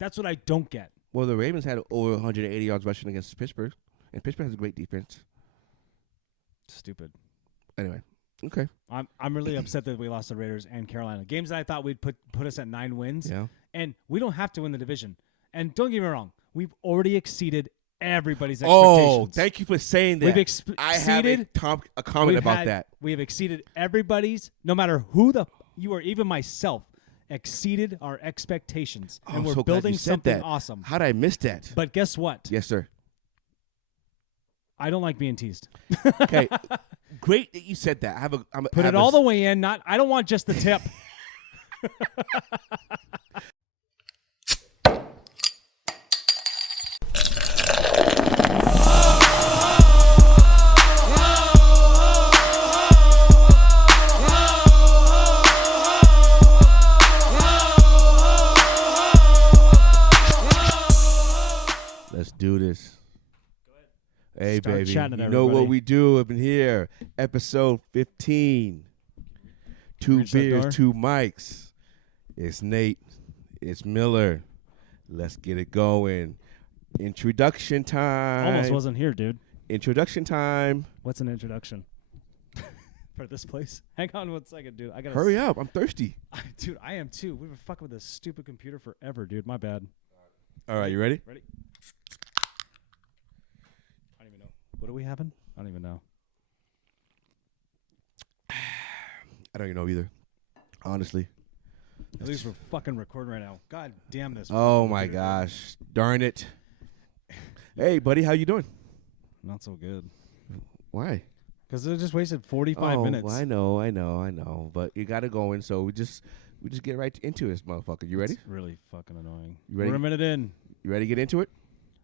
That's what I don't get. Well, the Ravens had over 180 yards rushing against Pittsburgh, and Pittsburgh has a great defense. Stupid. Anyway, okay. I'm really upset that we lost the Raiders and Carolina. Games that I thought we'd put us at 9 wins. Yeah. And we don't have to win the division. And don't get me wrong, we've already exceeded everybody's expectations. Oh, thank you for saying that. I have a comment about that. We have exceeded everybody's, no matter who you or even myself, exceeded our expectations. And we're building something awesome. How did I miss that? But guess what? Yes, sir. I don't like being teased. Okay. Great that you said that. Put it all the way in. I don't want just the tip. Let's do this. Hey, Start baby. chatting, You everybody. know what we do up in here. Episode 15. 2 Reach that beers, door. 2 mics. It's Nate. It's Miller. Let's get it going. Introduction time. Almost wasn't here, dude. Introduction time. What's an introduction for this place? Hang on 1 second, dude. I gotta Hurry up. I'm thirsty. Dude, I am too. We were fucking with this stupid computer forever, dude. My bad. All right, you ready? Ready? I don't even know. What are we having? I don't even know. I don't even know either. Honestly. At least we're fucking recording right now. God damn this. Oh, fucking my computer, gosh. Darn it. Hey, buddy. How you doing? dude. Not so good. Why? Because it just wasted 45 minutes. Well, I know. But you got it going, so we just get right into this, motherfucker. You ready? It's really fucking annoying. You ready? We're a minute in. You ready to get into it?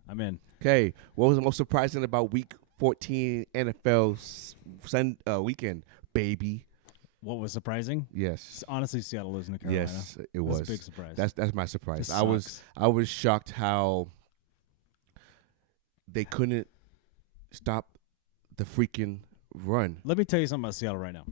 I'm in. Okay. What was the most surprising about Week 14 NFL weekend, baby? What was surprising? Yes. Honestly, Seattle losing to Carolina. Yes, it was. That's a big surprise. That's my surprise. This I was sucks. shocked how they couldn't stop the freaking run. Let me tell you something about Seattle right now.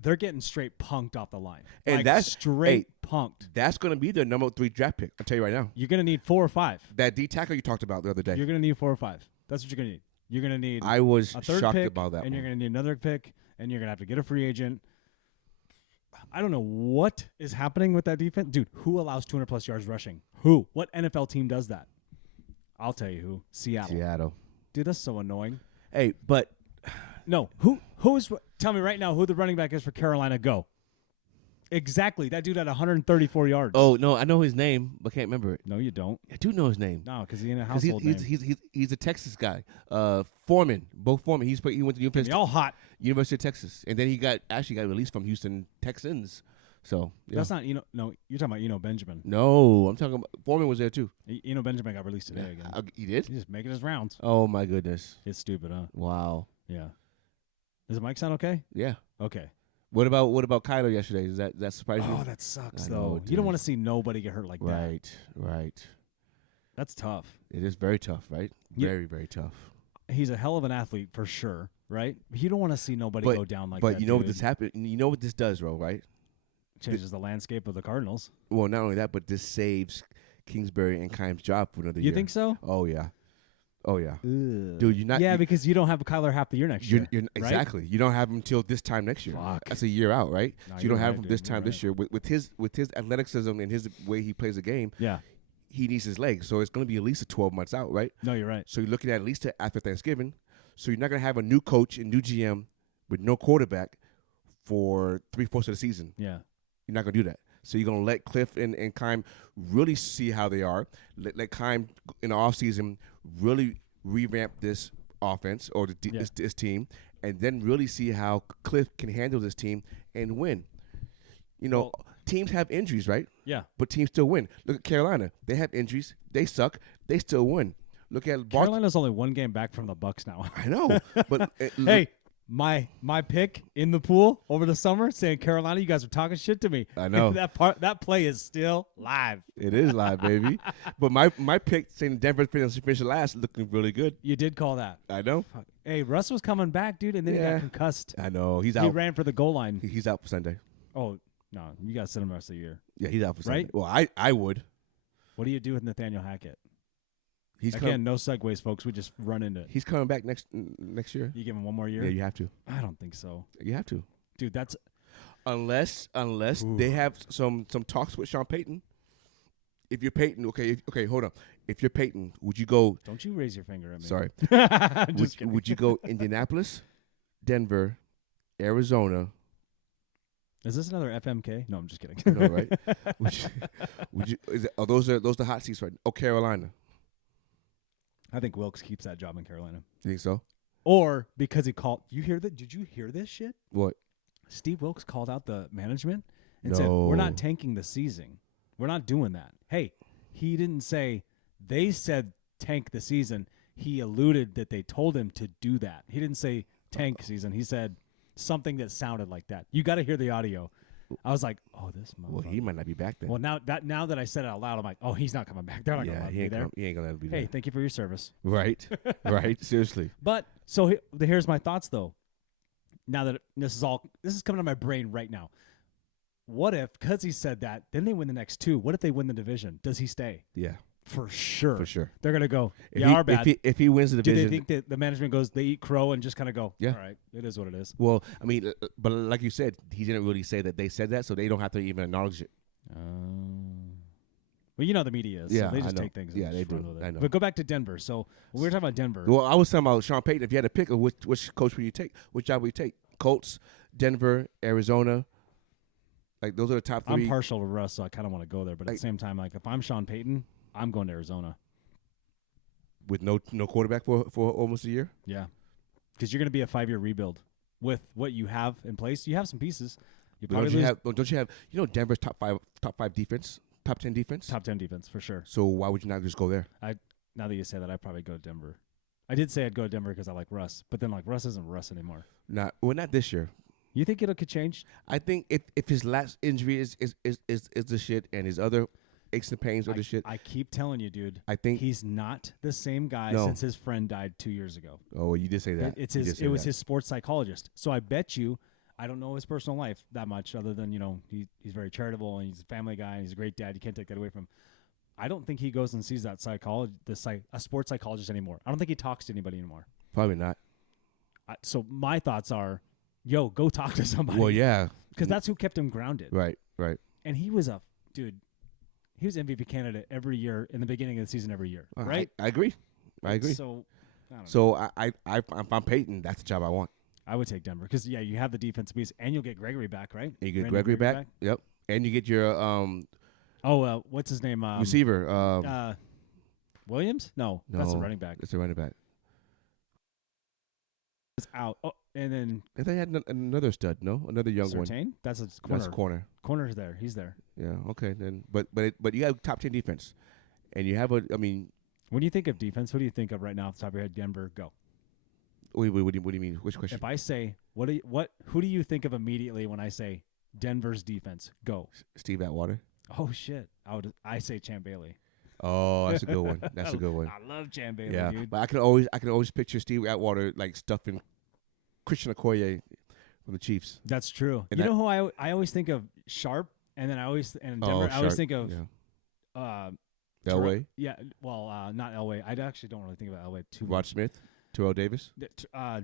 They're getting straight punked off the line. And like that's straight punked. That's going to be their number 3 draft pick. I'll tell you right now. You're going to need 4 or 5. That D tackle you talked about the other day. You're going to need 4 or 5. That's what you're going to need. You're going to need I was a third shocked pick, about that. and you're one. going to need another pick, and you're going to have to get a free agent. I don't know what is happening with that defense. Dude, who allows 200-plus yards rushing? Who? What NFL team does that? I'll tell you who. Seattle. Dude, that's so annoying. Hey, but No. Who's tell me right now who the running back is for Carolina. Go. Exactly. That dude had 134 yards. oh no, I know his name, but can't remember it. No, you don't. I do know his name. No, because he's in a 'Cause household name. he's a Texas guy. Foreman, Bo Foreman. He went to They're all hot. University of Texas, and then he got released from Houston Texans. So yeah. That's not no. You're talking about Benjamin. No, I'm talking about Foreman was there too. Benjamin got released today again. He did? He's just making his rounds. Oh my goodness! It's stupid, huh? Wow. Yeah. Does the mic sound okay? Yeah. Okay. What about Kyler yesterday? Is that surprising? Oh, that sucks I know, though. it You don't is. want to see nobody get hurt like that. Right. That's tough. It is very tough, right? Yeah. Very, very tough. He's a hell of an athlete for sure, right? You don't want to see nobody go down like that. But you know what dude. this happened? You know what this does, bro, right? Changes the landscape of the Cardinals. Well, not only that, but this saves Kingsbury and Kime's job for another year. You think so? Oh yeah. Ugh. Dude, you're not. Yeah, because you don't have Kyler half the year next year. You're right? exactly. You don't have him until this time next year. Fuck. That's a year out, right? No, So you you're don't have right, him dude. this You're time this year with his athleticism and his way he plays the game. Yeah. He needs his legs, so it's going to be at least 12 months out, right? No, you're right. So you're looking at least after Thanksgiving. So you're not going to have a new coach and new GM with no quarterback for 3/4 of the season. Yeah. You're not going to do that. So you're going to let Cliff and Kime really see how they are. Let Kime in the offseason really revamp this offense or this team, and then really see how Cliff can handle this team and win. Teams have injuries, right? Yeah. But teams still win. Look at Carolina. They have injuries. They suck. They still win. Look at Boston. Carolina's only 1 game back from the Bucks now. I know. But Hey, my pick in the pool over the summer saying Carolina, you guys are talking shit to me. I know. that play is still live. it is live, baby. But my pick saying Denver finish last looking really good. You did call that. I know. Fuck. Hey, Russ was coming back, dude, and then he Yeah. got concussed. I know. He's He out. ran for the goal line. He's out for Sunday. Oh, no, you got to sit him the rest of the year. Yeah, he's out for Right? Sunday. Well, I would. What do you do with Nathaniel Hackett? He's Again, no segues, folks. We just run into it. He's coming back next year. You give him one more year? Yeah, you have to. I don't think so. You have to. Dude, that's... Unless they have some talks with Sean Payton. If you're Payton, okay, hold on. If you're Payton, would you go... Don't you raise your finger at me. Sorry. Just kidding. Would you go Indianapolis, Denver, Arizona... Is this another FMK? No, I'm just kidding. No, right? Are those the hot seats right now? Oh, Carolina. I think Wilkes keeps that job in Carolina. You think so? Or because he called... You hear that? Did you hear this shit? What? Steve Wilkes called out the management and said, we're not tanking the season. We're not doing that. Hey, he didn't say... They said tank the season. He alluded that they told him to do that. He didn't say tank season. He said... something that sounded like that. You got to hear the audio. I was like, oh, this motherfucker. Well, he might not be back then. Well, now that I said it out loud, I'm like, oh, he's not coming back. They're not going to let me there. He ain't going to be there. Hey, thank you for your service. Right. Right. Seriously. But so here's my thoughts, though. Now that this is coming to my brain right now. What if, because he said that, then they win the next two? What if they win the division? Does he stay? Yeah. For sure. For sure. They're going to go, our bad. If he wins the division. Do they think that the management goes, they eat crow and just kind of go, yeah. All right, it is what it is? Well, I mean, but like you said, he didn't really say that they said that, so they don't have to even acknowledge it. Well, you know the media is. Yeah, so they just take things. Yeah, they do. I know. But go back to Denver. So we were talking about Denver. Well, I was talking about Sean Payton. If you had to pick, which coach would you take? Which job would you take? Colts, Denver, Arizona. Like, those are the top three. I'm partial to Russ, so I kind of want to go there. But at the same time, like, if I'm Sean Payton, I'm going to Arizona. With no quarterback for almost a year? Yeah. Because you're going to be a 5-year rebuild with what you have in place. You have some pieces. Don't you have Denver's top five defense, top 10 defense? Top 10 defense, for sure. So why would you not just go there? Now that you say that, I'd probably go to Denver. I did say I'd go to Denver because I like Russ. But then, like, Russ isn't Russ anymore. Not this year. You think it could change? I think if his last injury is the shit and his other aches and pains are the shit. I keep telling you, dude. I think he's not the same guy since his friend died 2 years ago. Oh, well, you did say that. It was his sports psychologist. So I bet you, I don't know his personal life that much, other than he's very charitable and he's a family guy and he's a great dad. You can't take that away from him. I don't think he goes and sees that a sports psychologist anymore. I don't think he talks to anybody anymore. Probably not. So my thoughts are, yo, go talk to somebody. Well, yeah, because that's who kept him grounded. Right. And he was He was MVP candidate every year in the beginning of the season every year, right? I agree. So, I'm Peyton. That's the job I want. I would take Denver because you have the defensive piece, and you'll get Gregory back, right? You get Gregory back. Yep, and you get your what's his name? Receiver. Williams? No, that's a running back. It's a running back. It's out. Oh, and then they had another stud. No, another young one. That's a corner. That's a corner. Corner's there. He's there. Yeah. Okay. Then, but you have top 10 defense, and you have when you think of defense, what do you think of right now off the top of your head? Denver, go. What do you mean? Which question? If I say who do you think of immediately when I say Denver's defense? Go. Steve Atwater. Oh shit! I say Champ Bailey. Oh, that's a good one. That's a good one. I love Champ Bailey, dude. But I can always picture Steve Atwater like stuffing Christian Okoye from the Chiefs. That's true. And you know who I always think of? Sharp, and then Denver. I always think of Elway. Yeah, well, not Elway. I actually don't really think about Elway too much. Rod Smith, Terrell Davis.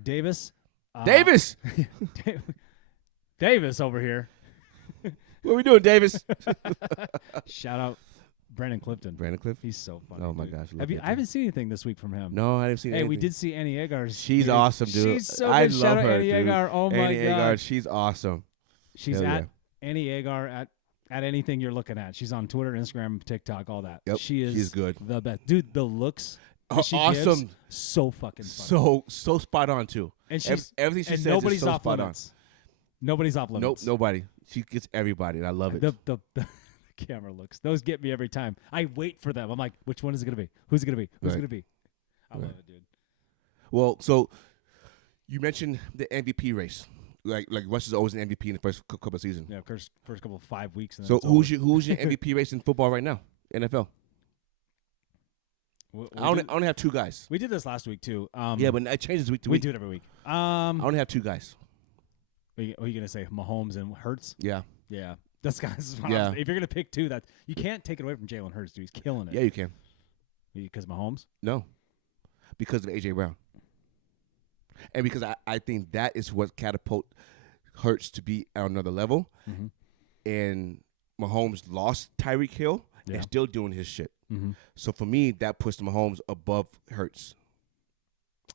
Davis. Davis. Davis over here. What are we doing, Davis? Shout out Brandon Clifton. Brandon Clifton. He's so funny. Oh my dude. gosh. I haven't seen anything this week from him. No, I haven't seen anything. Hey, we did see Annie Agar. She's awesome, dude. She's so I good. love Shout out her, Annie dude. Agar. Oh my Annie god. Agar, she's awesome. She's at Annie Agar at anything you're looking at. She's on Twitter, Instagram, TikTok, all that. Yep. She's good. The best. Dude, the looks she awesome. Gives, so fucking funny. So spot on too. And she's everything she says nobody's is so off spot limits. Nobody's off limits. Nope, nobody. She gets everybody, and I love it. The camera looks. Those get me every time. I wait for them. I'm like, which one is it going to be? Who's it going to be? Who's it going to be? I love it, dude. Well, so you mentioned the MVP race. Like Russ is always an MVP in the first couple of seasons. Yeah, first couple of 5 weeks. So who's your MVP race in football right now? NFL. I only have two guys. We did this last week too. Yeah, but it changes week to week. We do it every week. I only have two guys. Are you going to say Mahomes and Hurts? Yeah. Yeah. That's guys. Yeah. If you're gonna pick two, that you can't take it away from Jalen Hurts, dude. He's killing it. Yeah, you can. Because Mahomes. No, because of A.J. Brown. And because I think that is what catapult Hurts to be at another level. Mm-hmm. And Mahomes lost Tyreek Hill and still doing his shit. Mm-hmm. So for me, that puts Mahomes above Hurts.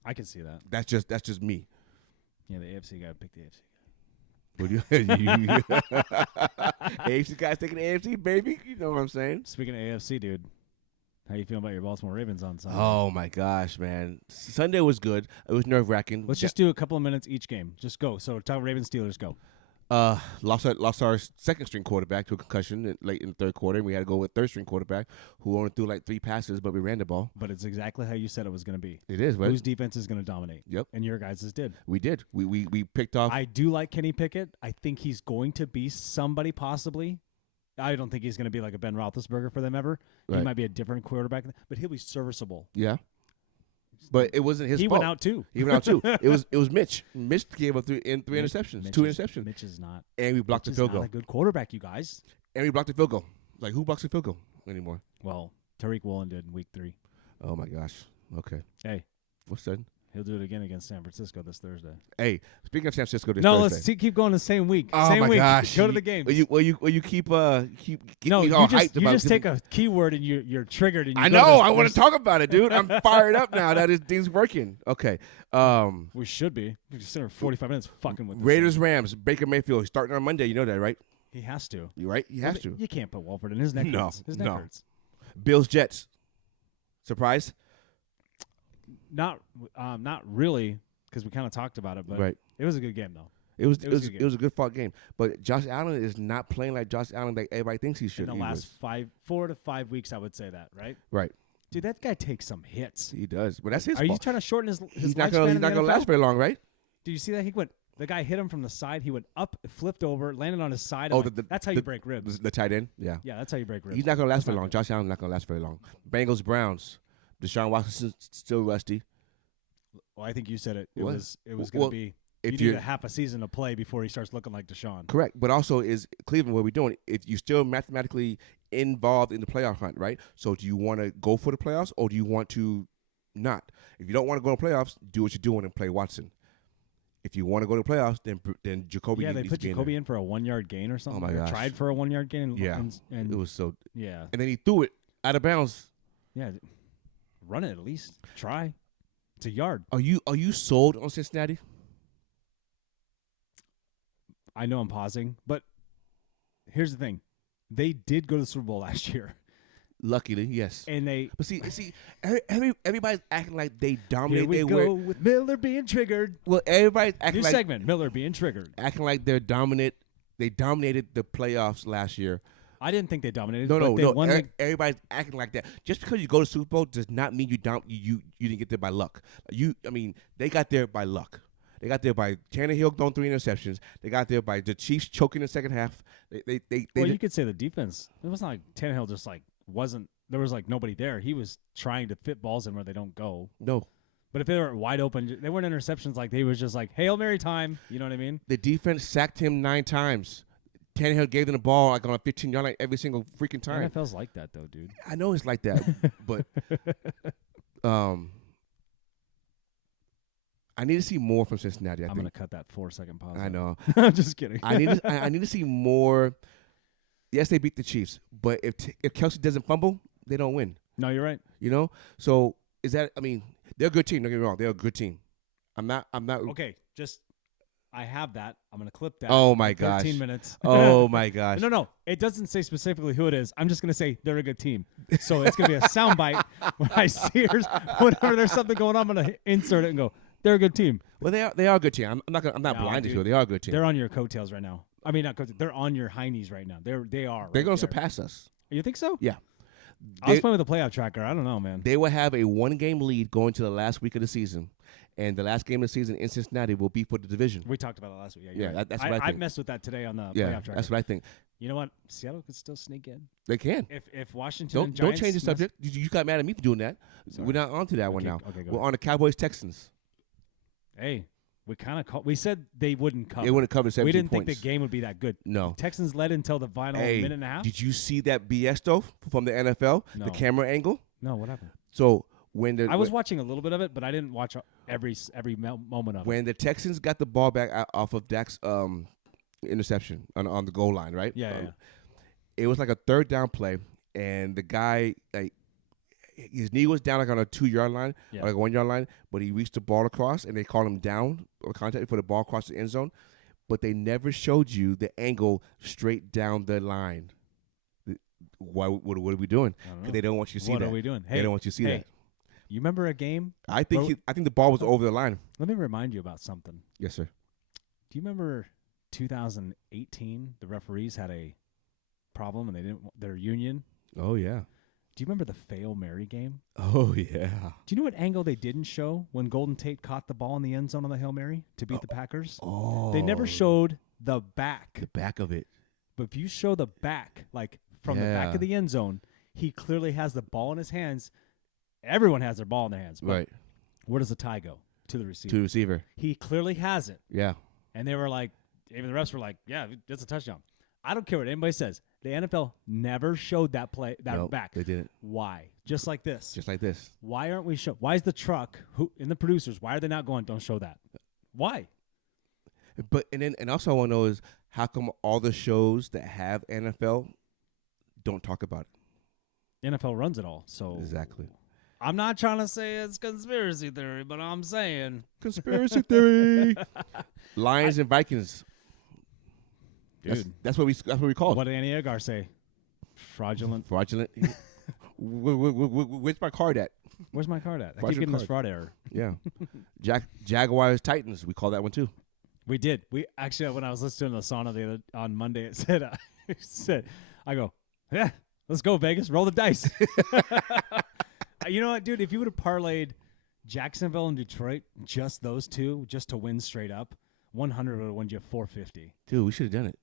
I can see that. That's just me. Yeah, the AFC guy picked the AFC. What do you AFC guys taking the AFC, baby? You know what I'm saying? Speaking of AFC, dude, how you feel about your Baltimore Ravens on Sunday? Oh my gosh, man! Sunday was good. It was nerve-wracking. Let's just do a couple of minutes each game. Just go. So talk Ravens Steelers. Go. Lost our second string quarterback to a concussion late in the third quarter, and we had to go with third string quarterback who only threw like 3 passes, but we ran the ball. But it's exactly how you said it was going to be. It is. Right? Whose defense is going to dominate? Yep. And your guys' did. We did. We picked off. I do like Kenny Pickett. I think he's going to be somebody possibly. I don't think he's going to be like a Ben Roethlisberger for them ever. Right. He might be a different quarterback, but he'll be serviceable. Yeah. But it wasn't his fault. He went out too. He went out too. It was Mitch. Mitch gave up three interceptions. 2 interceptions. Mitch is not. And we blocked the field goal. Not a good quarterback, you guys. And we blocked the field goal. Like, who blocks the field goal anymore? Well, Tariq Woolen did in week 3. Oh, my gosh. Okay. Hey. What's that? He'll do it again against San Francisco this Thursday. Hey, speaking of San Francisco this Thursday. Let's keep going the same week. Oh, same my week. gosh. Go to the game. Will you keep getting me all hyped about you just take a keyword and you're triggered. And you I know. I want to talk about it, dude. I'm fired up now that thing's working. Okay. We should be. We just sit here 45 minutes fucking with this Raiders, thing. Rams, Baker Mayfield starting on Monday. You know that, right? He has to. You right? He has to. You can't put Wolford in his neck. Hurts. His neck hurts. Bills, Jets. Surprise? Not really, because we kind of talked about it, but it was a good game though. It was a good fought game. But Josh Allen is not playing like Josh Allen like everybody thinks he should. In the last 4 to 5 weeks, I would say that, right? Right. Dude, that guy takes some hits. He does, but that's his fault. Are you trying to shorten his He's not going to last very long, right? Do you see that? The guy hit him from the side. He went up, flipped over, landed on his side. Oh, that's how you break ribs. The tight end? Yeah. Yeah, that's how you break ribs. He's not going to last very long. Josh Allen's not going to last very long. Bengals, Browns. Deshaun Watson's still rusty. Well, I think you said it. It was going to be. If you need a half a season to play before he starts looking like Deshaun. Correct. But also, is Cleveland, what are we doing? If you're still mathematically involved in the playoff hunt, right? So do you want to go for the playoffs or do you want to not? If you don't want to go to playoffs, do what you're doing and play Watson. If you want to go to the playoffs, then Jacoby. Yeah, they put Jacoby in for a 1-yard gain or something. Oh my gosh! Tried for a 1-yard gain. And it was so. Yeah. And then he threw it out of bounds. Yeah, run it at least. Try. It's a yard. Are you sold on Cincinnati? I know I'm pausing, but here's the thing: they did go to the Super Bowl last year. Luckily, yes. And but see, everybody's acting like they dominated. Here we go with Miller being triggered. Well, everybody's acting like segment, Miller being triggered, acting like they're dominant. They dominated the playoffs last year. I didn't think they dominated. No. Everybody's acting like that. Just because you go to Super Bowl does not mean you didn't get there by luck. They got there by luck. They got there by Tannehill throwing 3 interceptions. They got there by the Chiefs choking in the second half. You could say the defense. It was not like Tannehill just like wasn't. There was like nobody there. He was trying to fit balls in where they don't go. No. But if they were wide open, they weren't interceptions. Like they was just like Hail Mary time. You know what I mean? The defense sacked him 9 times. Tannehill gave them the ball like on a 15-yard line every single freaking time. NFL's like that though, dude. I know it's like that, but I need to see more from Cincinnati. I'm gonna cut that 4-second pause. I know. I'm just kidding. I need to see more. Yes, they beat the Chiefs, but if Kelsey doesn't fumble, they don't win. No, you're right. You know, so is that? They're a good team. Don't get me wrong. They're a good team. I'm not. Okay, I have that. I'm gonna clip that. Oh my gosh. 13 minutes. Oh my gosh. No. It doesn't say specifically who it is. I'm just gonna say they're a good team. So it's gonna be a soundbite when I see whenever there's something going on. I'm gonna insert it and go. They're a good team. Well, they are a good team. I'm not blinded to it. They are a good team. They're on your coattails right now. I mean, not coattails. They're on your heinies right now. They are. They're going to surpass us. You think so? Yeah. I was playing with the playoff tracker. I don't know, man. They will have a 1-game lead going to the last week of the season, and the last game of the season in Cincinnati will be for the division. We talked about it last week. Yeah, right. That's what I think. I messed with that today on the playoff tracker. That's what I think. You know what? Seattle could still sneak in. They can. If Washington and Giants don't change the subject. You got mad at me for doing that. Sorry. We're not on to that one now. Okay, We're on the Cowboys Texans. Hey, We said they wouldn't cover. They wouldn't cover 17 We didn't points. think the game would be that good. No. The Texans led until the final minute and a half. Did you see that BS though from the NFL? No. The camera angle. No, what happened? So I was watching a little bit of it, but I didn't watch every moment of it. When the Texans got the ball back off of Dak's interception on the goal line, right? Yeah. It was like a third down play, and the guy his knee was down like on a 2-yard line, or like a 1-yard line, but he reached the ball across, and they called him down or contact for the ball across the end zone, but they never showed you the angle straight down the line. What are we doing? Because they don't want you to see that. What are we doing? Hey, they don't want you to see that. You remember a game? I think the ball was over the line. Let me remind you about something. Yes, sir. Do you remember 2018? The referees had a problem, and they didn't their union. Oh yeah. Do you remember the Fail Mary game? Oh yeah. Do you know what angle they didn't show when Golden Tate caught the ball in the end zone on the Hail Mary to beat the Packers? Oh. They never showed the back. The back of it. But if you show the back, like from the back of the end zone, he clearly has the ball in his hands. Everyone has their ball in their hands. But right. Where does the tie go? To the receiver. To the receiver. He clearly has it. Yeah. And they were like, even the refs were like, yeah, that's a touchdown. I don't care what anybody says. The NFL never showed that play, back. They didn't. Why? Just like this. Just like this. Why aren't we show? Why is the truck in the producers? Why are they not going? Don't show that. Why? But and also I want to know is how come all the shows that have NFL don't talk about it? NFL runs it all. So exactly. I'm not trying to say it's conspiracy theory, but I'm saying conspiracy theory. Lions and Vikings. Dude, that's what we call it. What did Annie Agar say? Fraudulent. Fraudulent. Where's my card at? Where's my card at? I keep getting this fraud error. Yeah. Jaguars Titans. We call that one too. We did. We actually, when I was listening to the sauna on Monday, it said, I go, yeah, let's go Vegas, roll the dice. You know what, dude? If you would have parlayed Jacksonville and Detroit, just those two, just to win straight up, 100 would have won you 450. Dude, we should have done it.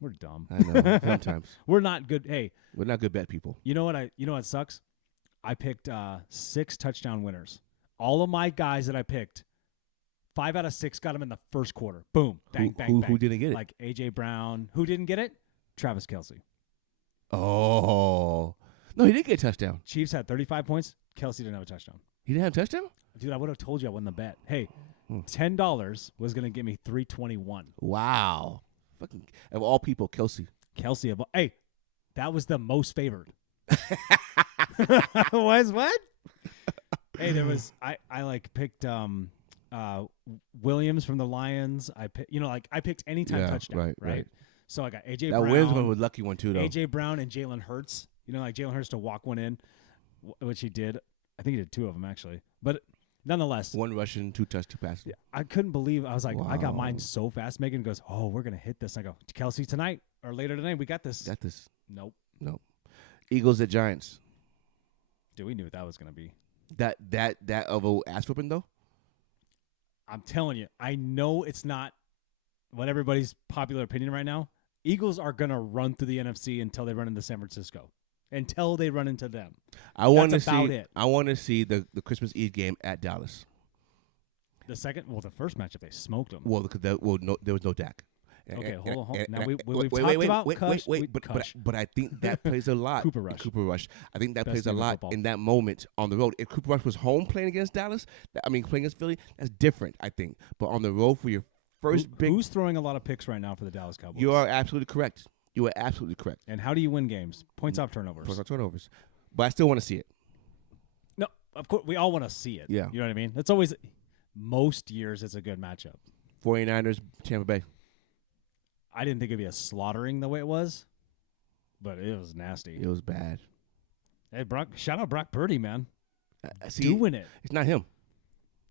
We're dumb. I know. Sometimes we're not good. Hey, we're not good bet people. You know what sucks? I picked 6 touchdown winners. All of my guys that I picked, 5 out of 6 got them in the first quarter. Boom, bang, bang. Who didn't get it? Like AJ Brown. Who didn't get it? Travis Kelce. Oh no, he didn't get a touchdown. Chiefs had 35 points. Kelce didn't have a touchdown. He didn't have a touchdown? Dude, I would have told you I won the bet. Hey, $10 was going to give me $321. Wow. Fucking of all people, Kelce. Hey, that was the most favored. Was what? Hey, there was I picked Williams from the Lions. I picked anytime touchdown, right? So I got AJ Brown. That Williams one was a lucky one too, though. AJ Brown and Jalen Hurts. Jalen Hurts to walk one in, which he did. I think he did 2 of them actually, but nonetheless, 1 rushing, 2 touch, 2 passes. Yeah, I couldn't believe. I was like, wow. I got mine so fast. Megan goes, "Oh, we're gonna hit this." I go, "Kelce tonight or later tonight, we got this." Nope. Eagles at Giants. Dude, we knew what that was gonna be. That of a ass whooping though. I'm telling you, I know it's not what everybody's popular opinion right now. Eagles are gonna run through the NFC until they run into San Francisco. Until they run into them. I want to see the Christmas Eve game at Dallas. The first matchup they smoked them. Well, there was no Dak. Okay, hold on. Now we've talked about but I think that plays a lot. Cooper Rush. I think that Best plays a team in lot football. in that moment on the road. If Cooper Rush was home playing against Dallas, playing against Philly, that's different, I think. But on the road for your first big... Who's throwing a lot of picks right now for the Dallas Cowboys? You are absolutely correct. And how do you win games? Points off turnovers. But I still want to see it. No, of course, we all want to see it. Yeah. You know what I mean? It's always, most years, it's a good matchup. 49ers, Tampa Bay. I didn't think it'd be a slaughtering the way it was, but it was nasty. It was bad. Hey, shout out Brock Purdy, man. See, doing it. It's not him.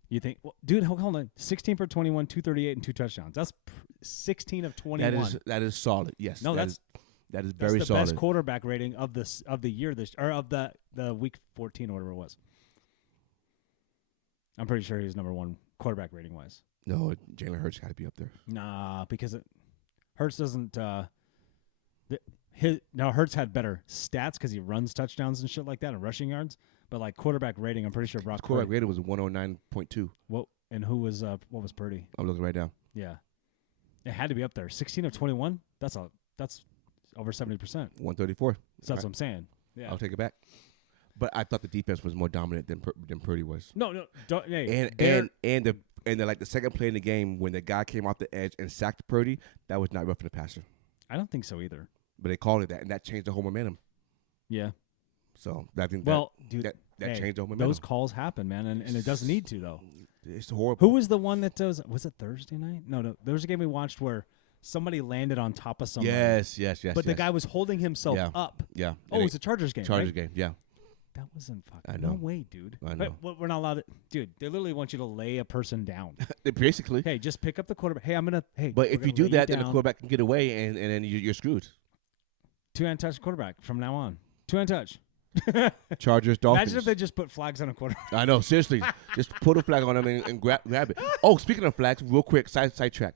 You think, dude, hold on. 16 for 21, 238, and 2 touchdowns. That's 16 of 21. That is solid. Yes. No, that is very the solid. Best quarterback rating of the year of the week 14 or whatever it was. I'm pretty sure he's number 1 quarterback rating wise. No, Jalen Hurts got to be up there. Nah, because Hurts doesn't. Hurts had better stats because he runs touchdowns and shit like that and rushing yards. But like quarterback rating, I'm pretty sure His quarterback rating was 109.2. What And who was what was Purdy? I'm looking right now. Yeah, it had to be up there. 16 of 21. That's over 70%. 134. So that's what I'm saying. Yeah. I'll take it back. But I thought the defense was more dominant than Purdy was. No. Hey, And the second play in the game when the guy came off the edge and sacked Purdy, that was not roughing the passer. I don't think so either. But they called it that, and that changed the whole momentum. Yeah. So I think dude, that changed the whole momentum. Those calls happen, man, and it doesn't need to though. It's horrible. Who was the one that was it Thursday night? No. There was a game we watched where somebody landed on top of somebody. Yes. But the guy was holding himself up. Yeah. Oh, it was a Chargers game. Chargers right? game. Yeah. That wasn't fucking. I know. No way, dude. I know. We're not allowed to. Dude, they literally want you to lay a person down. Basically. Hey, just pick up the quarterback. Hey, But if you do that, then the quarterback can get away, and then you're screwed. Two-hand touch quarterback from now on. Two-hand touch. Chargers, Dolphins. Imagine if they just put flags on a quarterback. I know, seriously. Just put a flag on them and grab it. Oh, speaking of flags, real quick, sidetrack.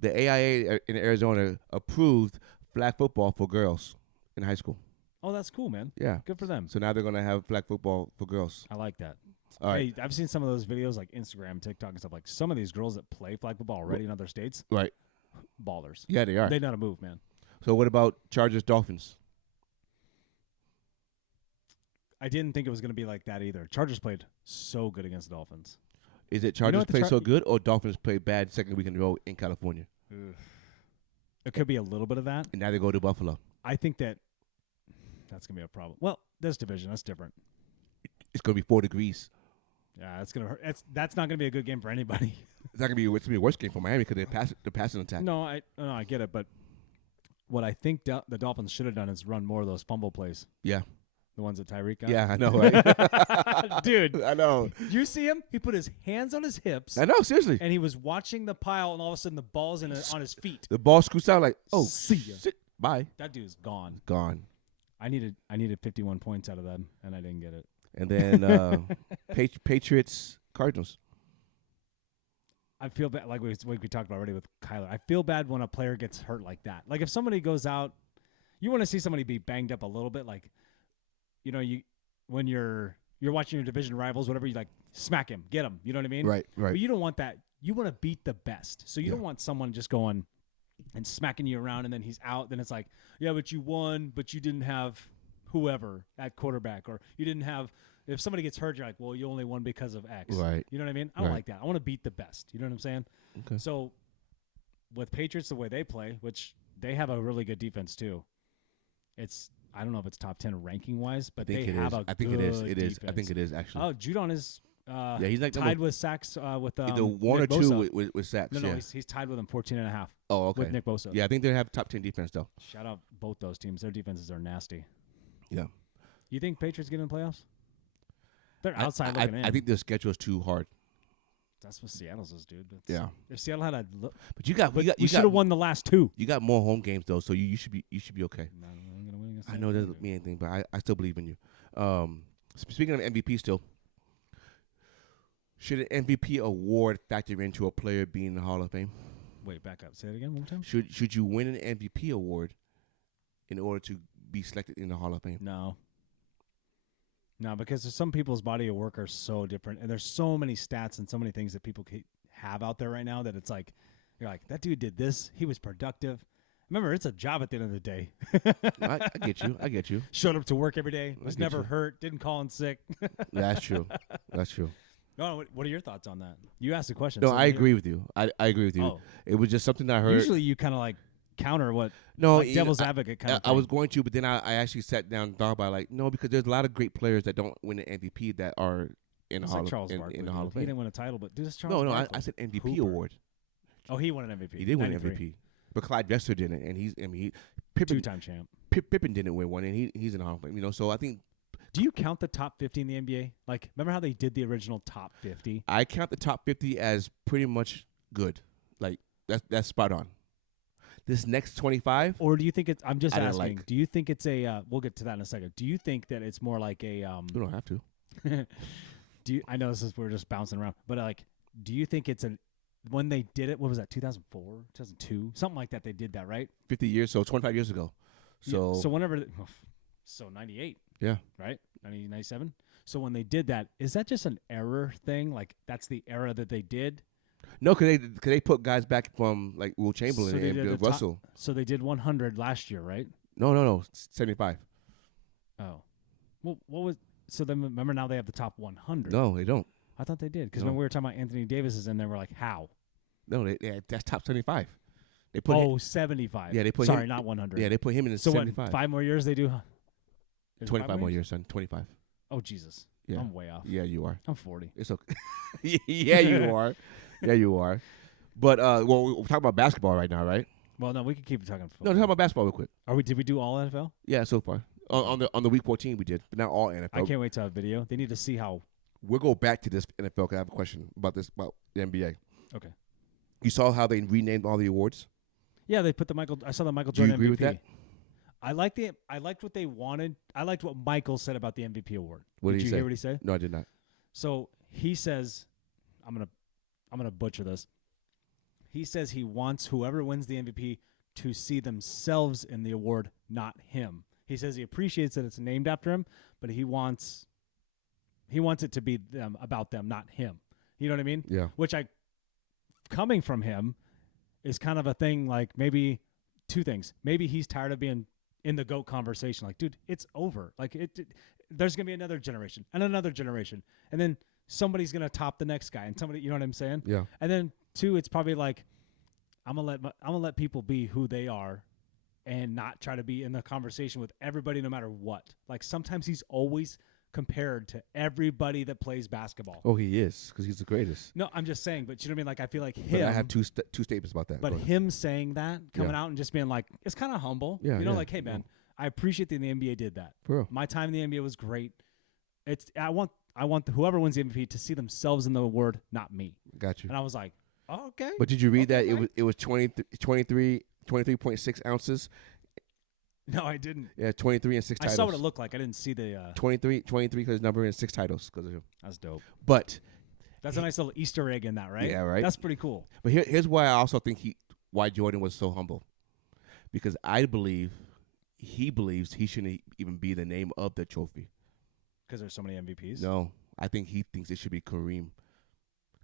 The AIA in Arizona approved flag football for girls in high school. Oh, that's cool, man. Yeah. Good for them. So now they're going to have flag football for girls. I like that. All right. Hey, I've seen some of those videos like Instagram, TikTok, and stuff. Like some of these girls that play flag football already in other states. Right. Ballers. Yeah, they are. They know how to move, man. So what about Chargers, Dolphins? I didn't think it was going to be like that either. Chargers played so good against the Dolphins. Is it Chargers what the play so good or Dolphins play bad second week in a row in California? It could be a little bit of that. And now they go to Buffalo. I think that's going to be a problem. Well, this division, that's different. It's going to be 4 degrees. Yeah, that's going to hurt. That's not going to be a good game for anybody. It's not going to be a worse game for Miami because they're passing attack. No, I get it, but what I think the Dolphins should have done is run more of those fumble plays. Yeah. The ones that Tyreek got. Yeah, I know, right? Dude. I know. You see him? He put his hands on his hips. I know, seriously. And he was watching the pile, and all of a sudden the ball's on his feet. The ball scoots out like, oh, see ya. Shit. Bye. That dude's gone. Gone. I needed 51 points out of that, and I didn't get it. And then Patriots, Cardinals. I feel bad, like we talked about already with Kyler. I feel bad when a player gets hurt like that. Like if somebody goes out, you want to see somebody be banged up a little bit. Like, you know, when you're watching your division rivals, whatever, you like smack him, get him. You know what I mean? Right. But you don't want that. You want to beat the best. So you don't want someone just going and smacking you around, and then he's out. Then it's like, yeah, but you won, but you didn't have whoever at quarterback, or you didn't have. If somebody gets hurt, you're like, well, you only won because of X. Right. You know what I mean? I don't like that. I want to beat the best. You know what I'm saying? Okay. So with Patriots, the way they play, which they have a really good defense too. I don't know if it's top 10 ranking wise, but they have a I think good it is. It is. defense. I think it is actually. Oh, Judon is he's like tied with sacks with either one Nick or two Bosa. with sacks. No, yeah. he's tied with him 14.5. Oh, okay. With Nick Bosa. Yeah, I think they have top 10 defense though. Shout out both those teams. Their defenses are nasty. Yeah. You think Patriots get in the playoffs? They're outside looking in. I think their schedule is too hard. That's what Seattle's is, dude. Yeah. If Seattle had a look, But you should have won the last two. You got more home games though, so you should be okay. No, I'm gonna win against I know that doesn't mean anything, but I still believe in you. Speaking of MVP still, should an MVP award factor into a player being in the Hall of Fame? Wait, back up. Say it again one more time. Should you win an MVP award in order to be selected in the Hall of Fame? No. No, because some people's body of work are so different, and there's so many stats and so many things that people have out there right now that it's like, you're like, that dude did this. He was productive. Remember, it's a job at the end of the day. I get you. Showed up to work every day. Was never hurt. Didn't call in sick. That's true. No, what are your thoughts on that? You asked the question. No, so I agree with you. I agree with you. Oh. It was just something I heard. Usually you kind of like counter what devil's advocate kind of thing. I was going to, but then I actually sat down and thought about like, no, because there's a lot of great players that don't win an MVP that are in the Hall of Fame. He didn't win a title, but dude, this Charles No, Barkley. I said MVP Hooper. award. Oh, he won an MVP. He did win 93. an MVP. But Clyde Drexler didn't, and he Pippen, two-time champ. Pippen didn't win one, and he's in the Hall of Fame. You know, so I think. Do you count the top 50 in the NBA? Like, remember how they did the original top 50? I count the top 50 as pretty much good. Like that's spot on. This next 25, or do you think it's? I'm just I didn't asking. like. Do you think it's a? We'll get to that in a second. Do you think that it's more like a? We don't have to. I know we're just bouncing around, but like, do you think it's when they did it? What was that? 2004, 2002, something like that. They did that, right? 50 years, so 25 years ago. So so whenever, so 98. Yeah. Right. 97. So when they did that, is that just an error thing? Like that's the error that they did? No, because they put guys back from like Will Chamberlain So they and did Bill the Russell. So they did 100 last year, right? No, 75. Oh, well, what was? So then remember now they have the top 100. No, they don't. I thought they did because No. when we were talking about Anthony Davis is in there, we're like, how? No, that's top 75. They put 75. Yeah, they put Sorry, him, not 100. Yeah, they put him in the so 75. What, 5 more years they do? Huh? Is it 25 more years, son. 25. Oh Jesus, Yeah. I'm way off. Yeah, you are. I'm 40. It's okay. Yeah, you are. Yeah, you are. But well, we're talking about basketball right now, right? Well, no, we can keep talking. No, Football. talk about basketball real quick. Did we do all NFL? Yeah, so far on the week 14 we did, but not all NFL. I can't wait to have video. They need to see how. We'll go back to this NFL because I have a question about the NBA. Okay. You saw how they renamed all the awards? Yeah, they put I saw the Michael Do you Jordan agree MVP. with that? I liked what they wanted. I liked what Michael said about the MVP award. What did you he say? hear what he said? No, I did not. So he says, I'm gonna butcher this. He says he wants whoever wins the MVP to see themselves in the award, not him. He says he appreciates that it's named after him, but he wants it to be them, about them, not him. You know what I mean? Yeah. Which coming from him is kind of a thing. Like maybe two things. Maybe he's tired of being in the GOAT conversation. Like, dude, it's over. Like there's gonna be another generation and another generation, and then somebody's gonna top the next guy, and somebody. You know what I'm saying? Yeah. And then two, it's probably like I'm gonna let people be who they are, and not try to be in the conversation with everybody, no matter what. Like sometimes he's always compared to everybody that plays basketball. Oh, he is because he's the greatest. No, I'm just saying. But you know what I mean? Like I feel like But him. I have two statements about that. But him saying that, coming out and just being like, it's kind of humble. Yeah, you know, yeah, like, hey man, I appreciate that the NBA did that. For real. My time in the NBA was great. I want whoever wins the MVP to see themselves in the award, not me. Got you. And I was like, oh, okay. But did you read Okay, that right. it was 23.6 ounces? No, I didn't. Yeah, 23 and 6 I titles. saw what it looked like. I didn't see the. 23 because his number and 6 titles because of him. That's dope. But That's a nice little Easter egg in that, right? Yeah, right. That's pretty cool. But here's why I also think why Jordan was so humble, because I believe he believes he shouldn't even be the name of the trophy. Because there's so many MVPs. No, I think he thinks it should be Kareem.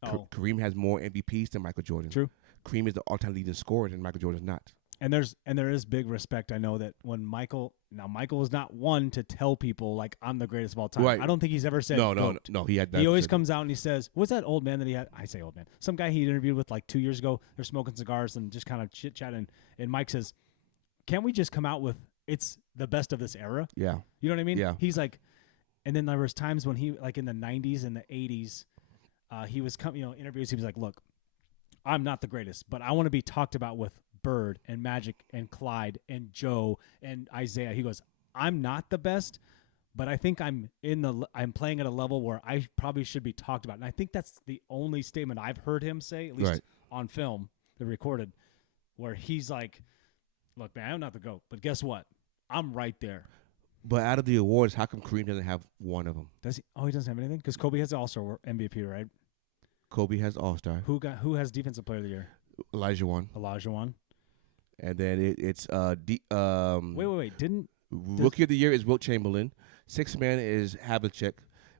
Oh. Kareem has more MVPs than Michael Jordan. True. Kareem is the all-time leading scorer, and Michael Jordan's not. And there is big respect. I know that when Michael is not one to tell people like I'm the greatest of all time. Right. I don't think he's ever said No. He had. He always comes out and he says, "What's that old man that he had?" I say old man. Some guy he interviewed with like 2 years ago. They're smoking cigars and just kind of chit chatting. And Mike says, "Can't we just come out with it's the best of this era?" Yeah. You know what I mean? Yeah. He's like, and then there was times when he like in the 90s and the 80s, he was interviews. He was like, "Look, I'm not the greatest, but I want to be talked about with Bird and Magic and Clyde and Joe and Isaiah." He goes, "I'm not the best, but I think I'm playing at a level where I probably should be talked about." And I think that's the only statement I've heard him say, at least on film, they recorded, where he's like, "Look, man, I'm not the GOAT, but guess what? I'm right there." But out of the awards, how come Kareem doesn't have one of them? Does he? Oh, he doesn't have anything? Because Kobe has also MVP, right? Kobe has All-Star. Who has Defensive Player of the Year? Elijah won. Elijah won. And then it's Wait. Rookie of the Year is Wilt Chamberlain. Sixth man is Havlicek.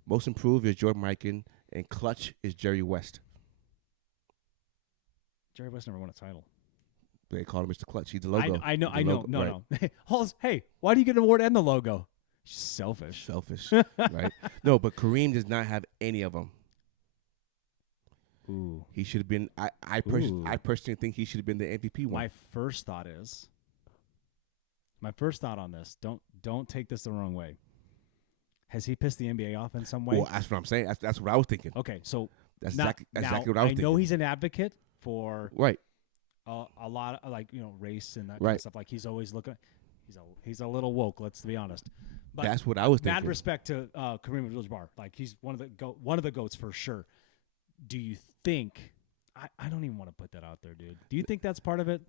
Most improved is Jordan Mikan. And clutch is Jerry West. Jerry West never won a title. They call him Mr. Clutch. He's the logo. I know. No. Right. Halls, hey, why do you get an award and the logo? Selfish. Right? No, but Kareem does not have any of them. Ooh. He should have been. I personally think he should have been the MVP one. My first thought on this. Don't take this the wrong way. Has he pissed the NBA off in some way? Well, that's what I'm saying. That's what I was thinking. Okay, so That's now, exactly what I was thinking. I know he's an advocate for Right. a lot of race and that kind Right. of stuff. Like he's always looking. He's a little woke. Let's be honest. But That's what I was thinking. mad respect to Kareem Abdul-Jabbar. Like he's one of the GOATs for sure. Do you think? I don't even want to put that out there, dude. Do you think that's part of it?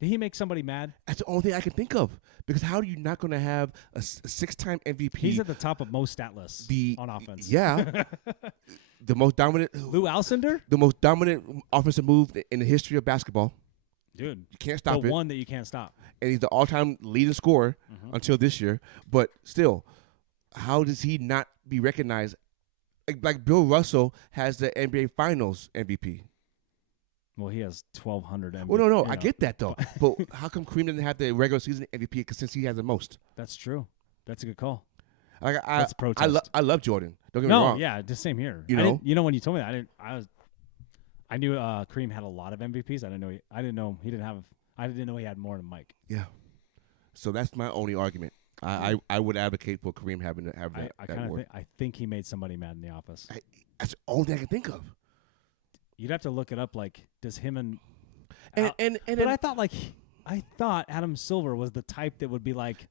Did he make somebody mad? That's the only thing I can think of. Because how are you not going to have a 6-time MVP? He's at the top of most stat lists on offense. Yeah. The most dominant. Lou Alcindor? The most dominant offensive move in the history of basketball. Dude. You can't stop it. The one that you can't stop. And he's the all-time leading scorer until this year. But still, how does he not be recognized? Like Bill Russell has the NBA Finals MVP. Well, he has 1,200 MVP. Well, no, I get that though. But how come Kareem didn't have the regular season MVP since he has the most? That's true. That's a good call. Like That's protest. I love Jordan. Don't get me wrong. No, yeah, the same here. You know? When you told me that, I knew Kareem had a lot of MVPs. I didn't know he had more than Mike. Yeah. So that's my only argument. I would advocate for Kareem having that award. I think he made somebody mad in the office. That's the only thing I can think of. You'd have to look it up. Like, does him and but I thought Adam Silver was the type that would be like,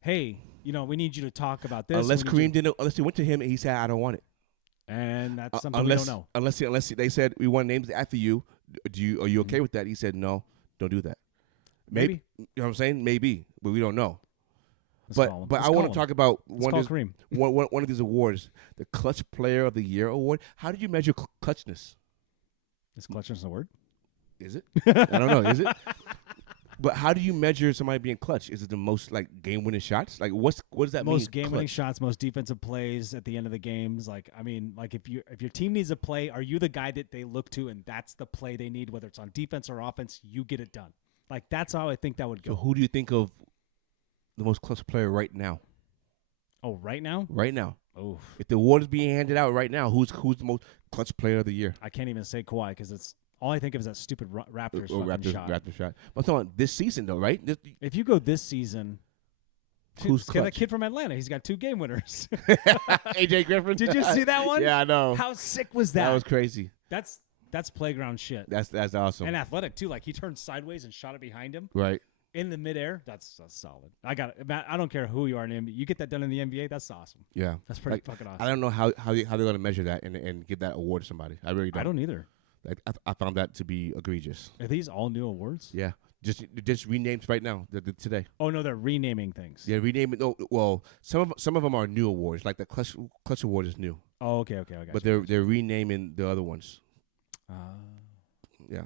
hey, we need you to talk about this. Unless he went to him and he said, I don't want it. And that's something we don't know. Unless they said, we want names after you. Are you okay with that? He said, no, don't do that. Maybe. You know what I'm saying? Maybe, but we don't know. But I want to talk about one of these awards, the Clutch Player of the Year award. How did you measure clutchness? Is clutchness a word? Is it? I don't know. Is it? But how do you measure somebody being clutch? Is it the most game-winning shots? Like what does that mean? Most game-winning shots, most defensive plays at the end of the games. If your team needs a play, are you the guy that they look to and that's the play they need, whether it's on defense or offense? You get it done. Like that's how I think that would go. So who do you think of the most clutch player right now? Oh, right now? Right now. Oh, if the award is being handed out right now, who's the most clutch player of the year? I can't even say Kawhi because it's all I think of is that stupid Raptors shot. Raptors shot. But I'm talking about this season though, right? If you go this season, who's clutch? That kid from Atlanta, he's got 2 game winners. AJ Griffin. Did you see that one? Yeah, I know. How sick was that? That was crazy. That's playground shit. That's awesome. And athletic too. Like he turned sideways and shot it behind him. Right. In the midair, that's solid. I got it. Matt, I don't care who you are in the NBA. You get that done in the NBA, that's awesome. Yeah. That's pretty fucking awesome. I don't know how they're going to measure that and give that award to somebody. I really don't. I don't either. I found that to be egregious. Are these all new awards? Yeah. Just renamed right now today. Oh no, they're renaming things. Yeah, renaming. No, well, some of them are new awards. Like the Clutch Award is new. Oh, okay. But they're renaming the other ones. Yeah.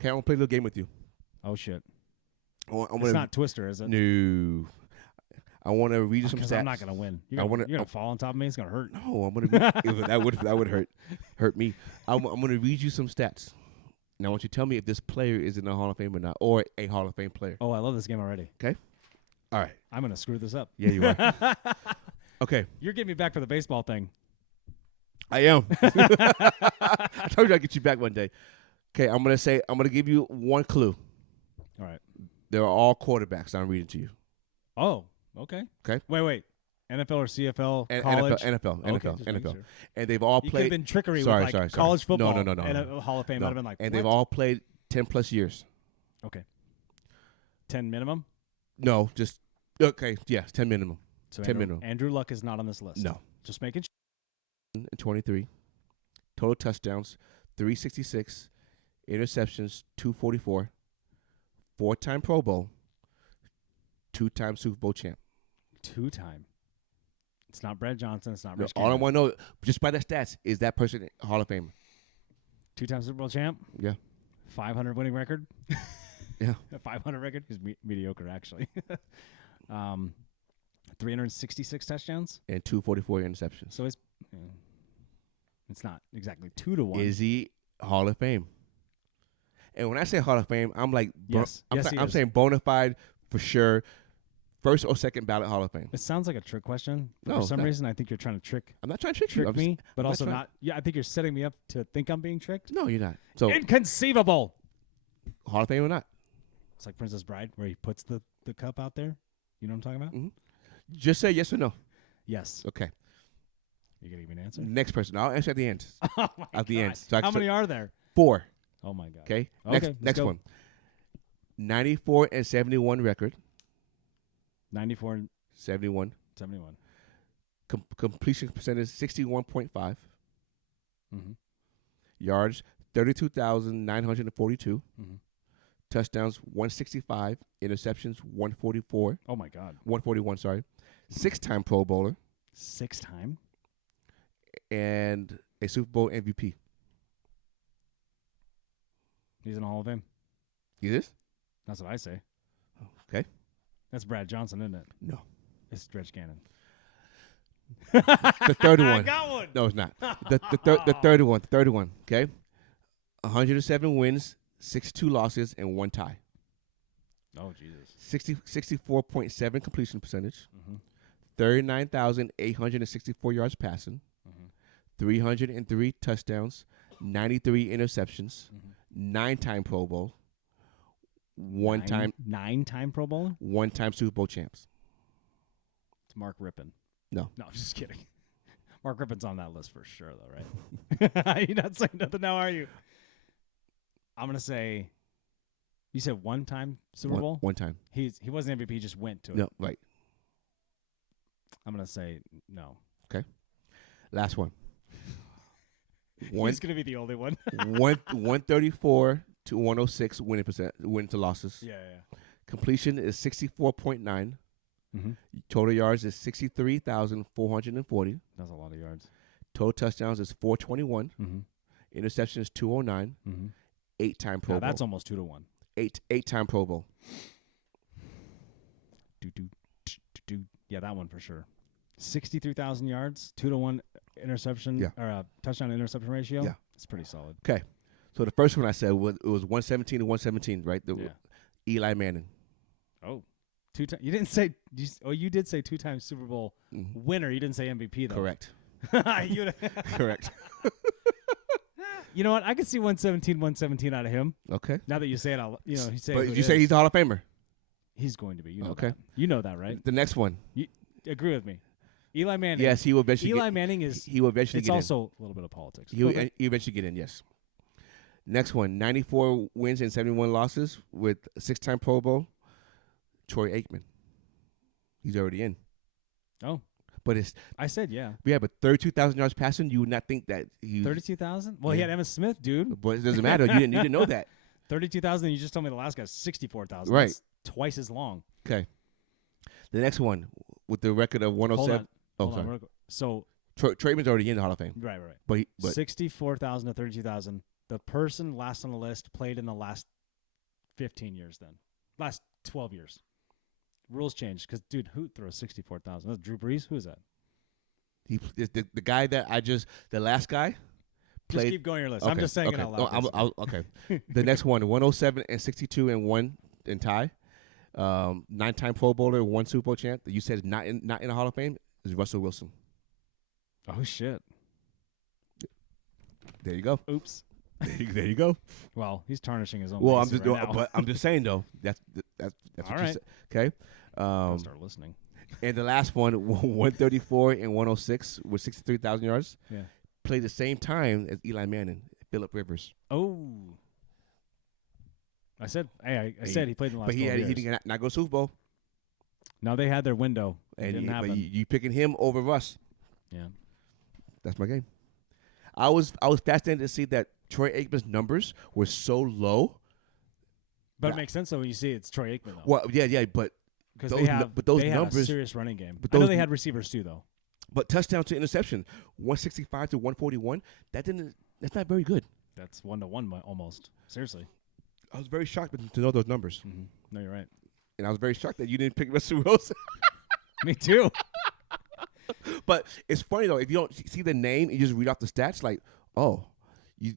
Okay, I want to play a little game with you. Oh shit. It's not Twister, is it? No. I want to read you some stats. I'm not gonna win. You're gonna fall on top of me. It's gonna hurt. No, I'm gonna. that would hurt me. I'm gonna read you some stats. Now I want you to tell me if this player is in the Hall of Fame or not, or a Hall of Fame player. Oh, I love this game already. Okay. All right. I'm gonna screw this up. Yeah, you are. Okay. You're getting me back for the baseball thing. I am. I told you I'd get you back one day. Okay, I'm gonna give you one clue. All right. They're all quarterbacks I'm reading to you. Oh, okay. Okay. Wait. NFL or CFL? College? NFL. Sure. And they've all played. You could have been trickery with college football. No. And a Hall of Fame would have been like, and what? they've all played 10+ years. Okay. 10 minimum? No, just okay. Yes, 10 minimum. So 10 minimum. Andrew Luck is not on this list. No. Just making sure. And 23. Total touchdowns, 366. Interceptions, 244. 4-time Pro Bowl. 2-time Super Bowl champ. 2-time. It's not Brad Johnson. It's not Rich. All I want to know, just by the stats, is that person a Hall of Famer? 2-time Super Bowl champ? Yeah. 500 winning record? Yeah. A 500 record? He's mediocre, actually. 366 touchdowns? And 244 interceptions. So it's not exactly 2-1. Is he Hall of Fame? And when I say Hall of Fame, I'm like, I'm saying bona fide for sure. First or second ballot Hall of Fame. It sounds like a trick question. No, for some reason, I think you're trying to trick. I'm not trying to trick me, but also not. Yeah, I think you're setting me up to think I'm being tricked. No, you're not. So inconceivable. Hall of Fame or not? It's like Princess Bride, where he puts the cup out there. You know what I'm talking about? Mm-hmm. Just say yes or no. Yes. Okay. You gonna give me an answer? Next person. I'll answer at the end. Oh my at the end. So how many are there? 4. Oh my god. Okay. Next go. one. 94 and 71 record. 94 and 71. Completion percentage 61.5. Mm-hmm. Yards 32,942. Mm-hmm. Touchdowns 165. Interceptions 144. Oh my god. 141. Sorry. 6-time Pro Bowler. 6-time. And a Super Bowl MVP. He's in the Hall of Fame. He is? That's what I say. Okay. That's Brad Johnson, isn't it? No. It's Dredge Cannon. The third I one. got one. No, it's not. The third one. The third one. Okay. 107 wins, 62 losses, and 1 tie. Oh, Jesus. 64.7 completion percentage. Mm-hmm. 39,864 yards passing. Mm-hmm. 303 touchdowns. 93 interceptions. Mm-hmm. 9-time Pro Bowl. Nine-time Pro Bowler? 1-time Super Bowl champs. It's Mark Rippon. No. No, I'm just kidding. Mark Rippon's on that list for sure, though, right? You're not saying nothing now, are you? I'm going to say, you said 1-time Super Bowl? 1 time. He wasn't MVP, he just went to it. No, right. I'm going to say no. Okay. Last one. He's going to be the only one. 134 to 106 win to losses. Yeah. Completion is 64.9. Mm-hmm. Total yards is 63,440. That's a lot of yards. Total touchdowns is 421. Mm-hmm. Interception is 209. Mm-hmm. 8-time Pro Bowl. That's almost 2 to 1. 8-time Pro Bowl. Yeah, that one for sure. 63,000 yards, 2 to 1 interception, Yeah. or touchdown to interception ratio. Yeah. It's pretty solid. Okay. So the first one I said was 117 to 117, right? Yeah. Eli Manning. Oh, you didn't say. You did say 2-time Super Bowl winner. You didn't say MVP though. Correct. Correct. You know what? I could see 117 out of him. Okay. Now that you say it, he said. But you say he's a Hall of Famer. He's going to be. You know Okay. that. You know that, right? The next one. You agree with me? Eli Manning. Yes, he will eventually. Eli Manning is. He will eventually It's get in. also a little bit of politics. He eventually get in. Yes. Next one. 94 wins and 71 losses with 6-time Pro Bowl. Troy Aikman. He's already in. Oh. But it's. I said yeah. Yeah, but 32,000 yards passing. You would not think that he. 32,000. Well, he had Emmitt Smith, dude. But it doesn't matter. You didn't know that. 32,000. You just told me the last guy's 64,000. Right. That's twice as long. Okay. The next one with the record of 107. Hold on. So Trademan's already in the Hall of Fame. Right. But 64,000 to 32,000. The person last on the list played in the last 15 years. Then last 12 years. Rules changed because dude, who throws 64,000? That's Drew Brees. Who is that? He the guy that the last guy. Just keep going your list. Okay, I'm just saying it out loud. Okay. The next one, 107 and 62 and 1 in tie. 9-time Pro Bowler, 1 Super Bowl champ. That you said is not in the Hall of Fame is Russell Wilson. Oh shit! There you go. Oops. There you go. Well, he's tarnishing his own. Well, I'm just saying though. That's all what right. you said. Okay. I'll start listening. And the last one, 134 and 106 with 63,000 yards. Yeah. Played the same time as Eli Manning, Phillip Rivers. Oh. I said he played in the last 12 years. He did not go Super Bowl. No, they had their window. It And didn't happen. but you picking him over Russ. Yeah. That's my game. I was fascinated to see that Troy Aikman's numbers were so low. But it makes sense though when you see it's Troy Aikman though. Well, yeah, but because those they have numbers, a serious running game. but I know those they had receivers too though. But touchdown to interception, 165 to 141. That's not very good. That's 1-to-1 almost. Seriously. I was very shocked to know those numbers. Mm-hmm. No, you're right. And I was very shocked that you didn't pick Russell Wilson. Me too. But it's funny though, if you don't see the name, you just read off the stats. Like, oh, you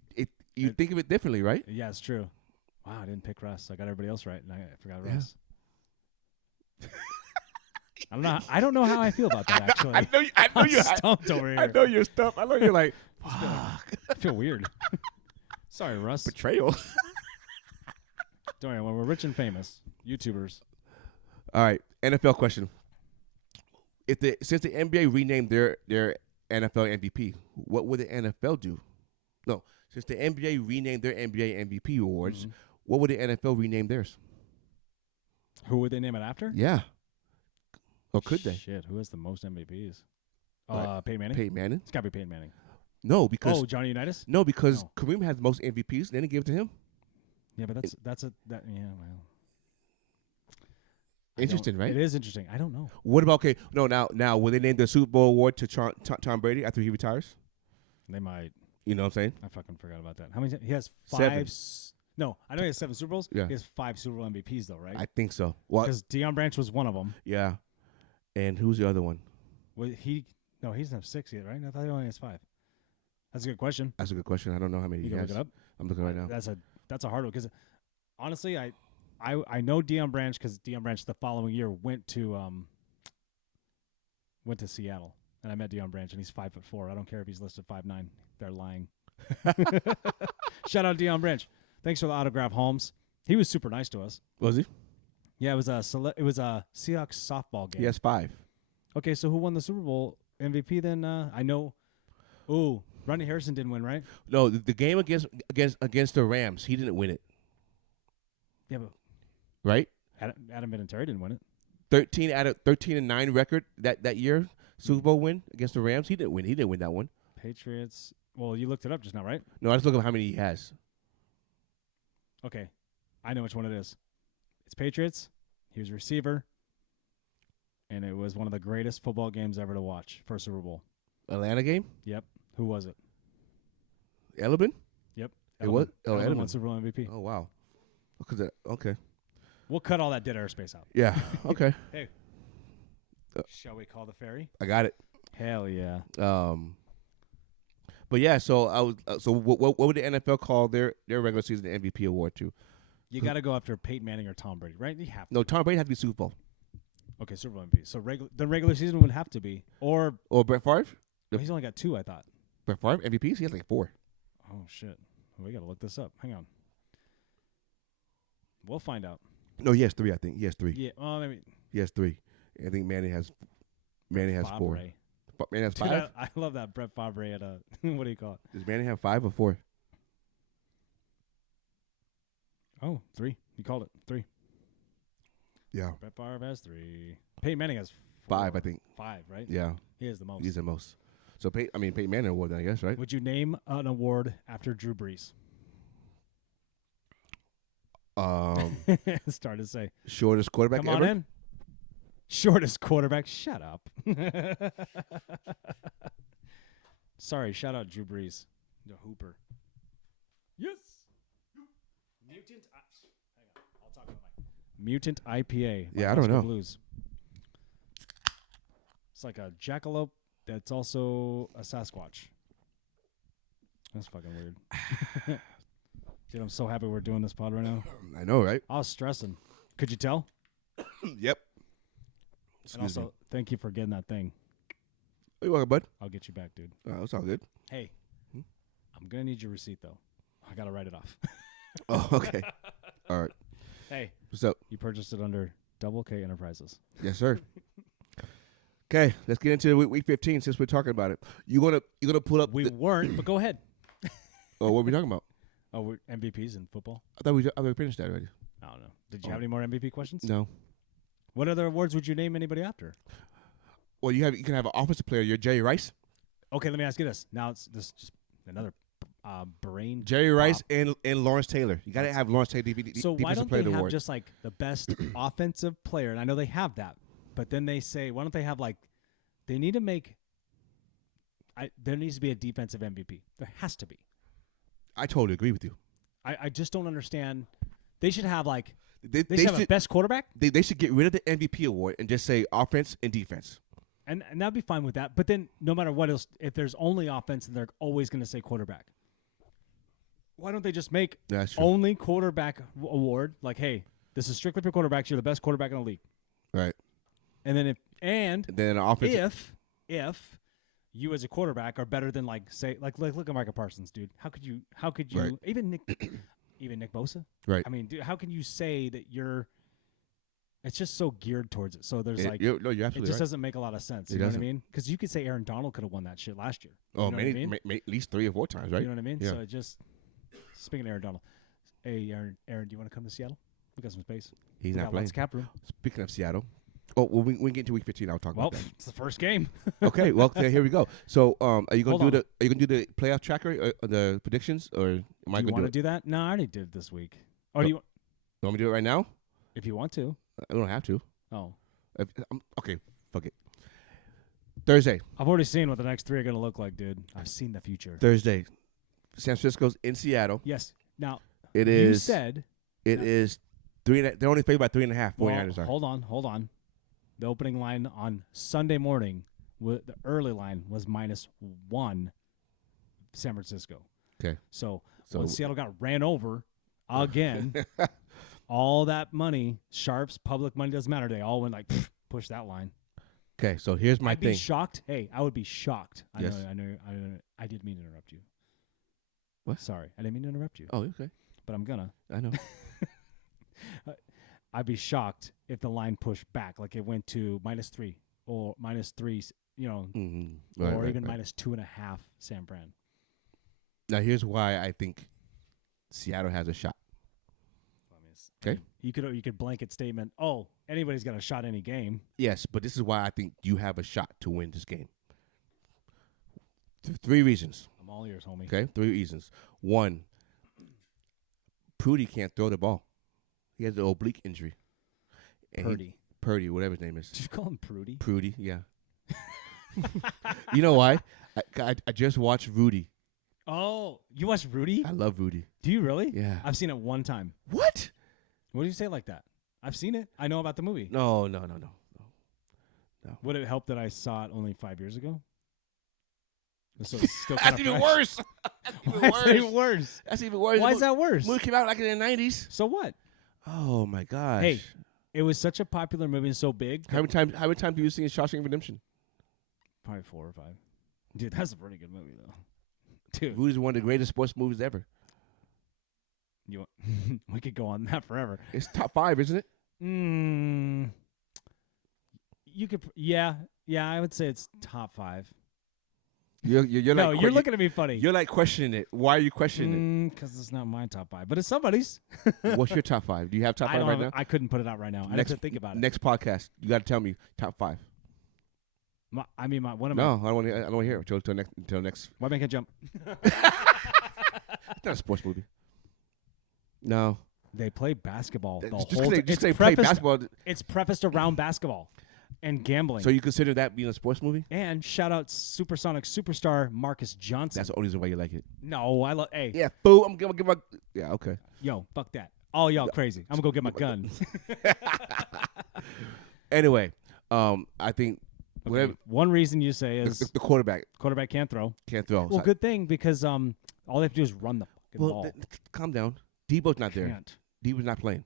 think of it differently, right? Yeah, it's true. Wow, I didn't pick Russ. I got everybody else right, and I forgot Russ. I don't know how I feel about that. Actually, I know you're stumped over here. I know you're stumped. I know you're like, fuck. I feel weird. Sorry, Russ. Betrayal. Don't worry. When we're rich and famous, YouTubers. All right, NFL question. Since the NBA renamed their NFL MVP, what would the NFL do? No, since the NBA renamed their NBA MVP awards, what would the NFL rename theirs? Who would they name it after? Yeah. Or could they? Shit, who has the most MVPs? Right. Peyton Manning? Peyton Manning? It's got to be Peyton Manning. No, because... Oh, Johnny Unitas? No, because Kareem has the most MVPs. They didn't give it to him. Yeah, but well... Interesting, right? It is interesting. I don't know. What about... Okay, no, now, will they name the Super Bowl award to Tom Brady after he retires? They might. You know what I'm saying? I fucking forgot about that. How many... He has 7. 5... No, I know he has 7 Super Bowls. Yeah. He has 5 Super Bowl MVPs, though, right? I think so. What? Because Deion Branch was one of them. Yeah. And who's the other one? Well, he No, he doesn't have 6 yet, right? I thought he only has 5. That's a good question. That's a good question. I don't know how many You he can has. look it up. I'm looking right now. That's a hard one because honestly, I know Deion Branch because Deion Branch the following year went to Seattle, and I met Deion Branch, and he's 5'4". I don't care if he's listed 5'9". They're lying. Shout out Deion Branch. Thanks for the autograph, Holmes. He was super nice to us. Was he? Yeah, it was a Seahawks softball game. He has 5. Okay, so who won the Super Bowl MVP then? I know. Ooh, Rodney Harrison didn't win, right? No, the game against the Rams, he didn't win it. Yeah, but right? Adam Vinatieri didn't win it. 13-9 record that year, Super Bowl win against the Rams. He didn't win. He didn't win that one. Patriots. Well, you looked it up just now, right? No, I just look up how many he has. Okay, I know which one it is. It's Patriots. He was a receiver, and it was one of the greatest football games ever to watch for a Super Bowl. Atlanta game? Yep. Who was it? Edelman? Yep. It was? Oh, Edelman Edelman. won Super Bowl MVP. Oh, wow. Okay. We'll cut all that dead airspace out. Yeah. Okay. Hey. Shall we call the ferry? I got it. Hell yeah. But yeah, so I was. So what would the NFL call their regular season MVP award to? You got to go after Peyton Manning or Tom Brady, right? You have to. No, Tom Brady has to be Super Bowl. Okay, Super Bowl MVP. So the regular season would have to be, or Brett Favre. he's only got 2, I thought. Brett Favre MVPs. He has like 4. Oh shit. We got to look this up. Hang on. We'll find out. No, he has 3. I think he has 3. Yeah. Well, maybe. He has 3. I think Manning has 4. Manning has 5. Dude, I love that Brett Favre at a what do you call it? Does Manning have 5 or 4? Oh, 3. You called it 3. Yeah. Brett Favre has 3. Peyton Manning has 4. 5, I think. 5, right? Yeah. He has the most. He's the most. So Peyton Manning award, then, I guess, right? Would you name an award after Drew Brees? Started to say. Shortest quarterback Come on ever? in. Shortest quarterback. Shut up. Sorry, shout out Drew Brees. The Hooper. Yes. Mutant. Hang on. I'll talk about my Mutant IPA. Yeah, I don't know. Blues. It's like a jackalope that's also a Sasquatch. That's fucking weird. Dude, I'm so happy we're doing this pod right now. I know, right? I was stressing. Could you tell? Yep. And also, thank you for getting that thing. You're welcome, bud. I'll get you back, dude. Oh, it's all good. Hey, I'm going to need your receipt, though. I got to write it off. Oh, okay. All right. Hey. What's up? You purchased it under Double K Enterprises. Yes, sir. Okay, let's get into week 15 since we're talking about it. You gonna pull up? We weren't, but go ahead. Oh, what are we talking about? Oh, we're MVPs in football? I thought we finished that already. I don't know. Did you have any more MVP questions? No. What other awards would you name anybody after? Well, you can have an offensive player. You're Jerry Rice. Okay, let me ask you this. Now it's this just another brain. Jerry Rice and Lawrence Taylor. You got to have Lawrence Taylor. So why don't player they have award. just like the best offensive player? And I know they have that, but then they say, why don't they have like they need to make? There needs to be a defensive MVP. There has to be. I totally agree with you. I just don't understand. They should have like they should have a best quarterback. They should get rid of the MVP award and just say offense and defense. And that'd be fine with that. But then no matter what else, if there's only offense, they're always going to say quarterback. Why don't they just make only quarterback award? Like, hey, this is strictly for quarterbacks. You're the best quarterback in the league. Right. And then then offense. If you as a quarterback are better than like look at Micah Parsons, dude. How could you right. even Nick Bosa? Right. I mean, dude, how can you say that you're? It's just so geared towards it. So there's you're absolutely it just right. doesn't make a lot of sense. You know what I mean? Because you could say Aaron Donald could have won that shit last year. Oh, you know what I mean? at least 3 or 4 times, right? You know what I mean? Yeah. So it just speaking of Aaron Donald, hey Aaron, do you want to come to Seattle? We got some space. He's We not got playing. lots of cap room. Speaking of Seattle, we get into week 15. I'll talk Well, about that. it's the first game. Okay, well, here we go. So, are you Hold gonna on. are you gonna do the playoff tracker, the predictions, or am I Do you gonna want to do it? do that? No, I already did it this week. Or do you? You want me to do it right now? If you want to. I don't have to. Oh, Okay, fuck it. Thursday. I've already seen what the next 3 are going to look like, dude. I've seen the future. Thursday. San Francisco's in Seattle. Yes. Now, It you is. said. It is 3. They're only favored by 3.5. Well, 49ers are. hold on. The opening line on Sunday morning the early line was -1 San Francisco. Okay. So So when Seattle got ran over again, all that money, sharps, public money, doesn't matter. They all went like, push that line. okay. So here's my I'd thing. be shocked. Hey, I would be shocked. Yes. I didn't mean to interrupt you. What? Sorry, I didn't mean to interrupt you. Oh, okay. But I'm gonna. I know. I'd be shocked if the line pushed back, like it went to -3 or -3, Mm-hmm. or even -2.5 San Fran. Now here's why I think Seattle has a shot. Okay. You could blanket statement. Oh, anybody's got a shot any game. Yes, but this is why I think you have a shot to win this game. 3 reasons. I'm all ears, homie. Okay, 3 reasons. 1, Prudy can't throw the ball. He has an oblique injury. And Purdy, whatever his name is. Did you call him Prudy? Prudy, yeah. You know why? I just watched Rudy. Oh, you watched Rudy? I love Rudy. Do you really? Yeah. I've seen it one time. What? What do you say like that? I've seen it. I know about the movie. No. Would it help that I saw it only 5 years ago? So it's still That's even worse. That's even worse. That's even worse. Why is that worse? The movie came out like in the 90s. So what? Oh, my gosh. Hey, it was such a popular movie and so big. How many times have you seen Shawshank Redemption? Probably 4 or 5. Dude, that's a pretty good movie, though. Dude. Rudy's one of the greatest sports movies ever. We could go on that forever. It's top 5, isn't it? You could, yeah, I would say it's top 5. You're no, like you're looking at me funny. You're like questioning it. Why are you questioning Because it's not my top 5, but it's somebody's. it? What's your top 5? Do you have top 5 right now? I couldn't put it out right now. I have to think about it. Next podcast, you got to tell me top 5. One of my. No, I don't want to hear it until next. Why make a jump? It's not a sports movie. No. They play basketball. Just they play basketball. It's prefaced around basketball and gambling. So you consider that being a sports movie? And shout out Supersonic superstar Marcus Johnson. That's the only reason why you like it. No, I love. Hey. Yeah, fool. I'm gonna give my. Yeah, okay. Yo, fuck that. All y'all crazy. I'm gonna go get my gun. Anyway, I think. Okay. One reason you say is the quarterback can't throw. Can't throw. Well, good thing because all they have to do is run the fucking ball. Calm down. Debo's not there. Debo's not playing.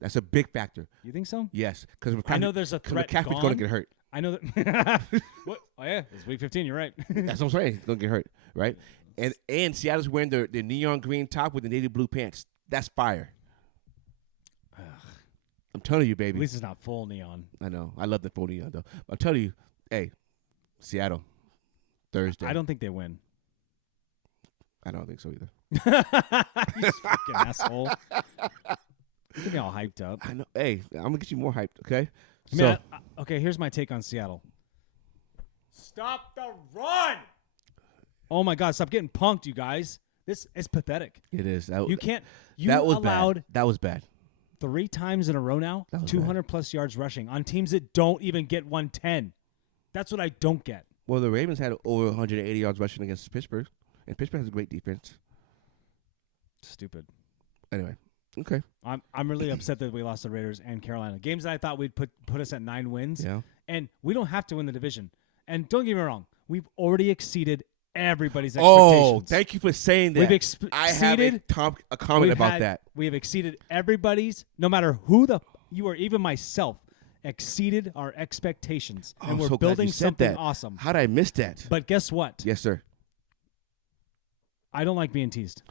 That's a big factor. You think so? Yes, because I know there's a threat. McCaffrey's going to get hurt. I know that. What? Oh yeah, it's week 15. You're right. That's what I'm saying. He's going to get hurt, right? And Seattle's wearing their neon green top with the navy blue pants. That's fire. I'm telling you, baby. At least it's not full neon. I know. I love the full neon, though. I'm telling you, hey, Seattle, Thursday. I don't think they win. I don't think so either. You fucking asshole. You get me all hyped up. I know. Hey, I'm going to get you more hyped, okay? Okay, here's my take on Seattle. Stop the run! Oh, my God. Stop getting punked, you guys. This is pathetic. It is. You can't. You that was allowed bad. That was bad. 3 times in a row now, 200-plus yards rushing on teams that don't even get 110. That's what I don't get. Well, the Ravens had over 180 yards rushing against Pittsburgh, and Pittsburgh has a great defense. Stupid. Anyway, okay. I'm really upset that we lost the Raiders and Carolina. Games that I thought would put us at 9 wins. Yeah. And we don't have to win the division. And don't get me wrong, we've already exceeded everybody's expectations. Oh, thank you for saying that. We've exceeded. I have a comment about that. We have exceeded everybody's, no matter who you or even myself, exceeded our expectations. And we're building something awesome. How did I miss that? But guess what? Yes, sir. I don't like being teased.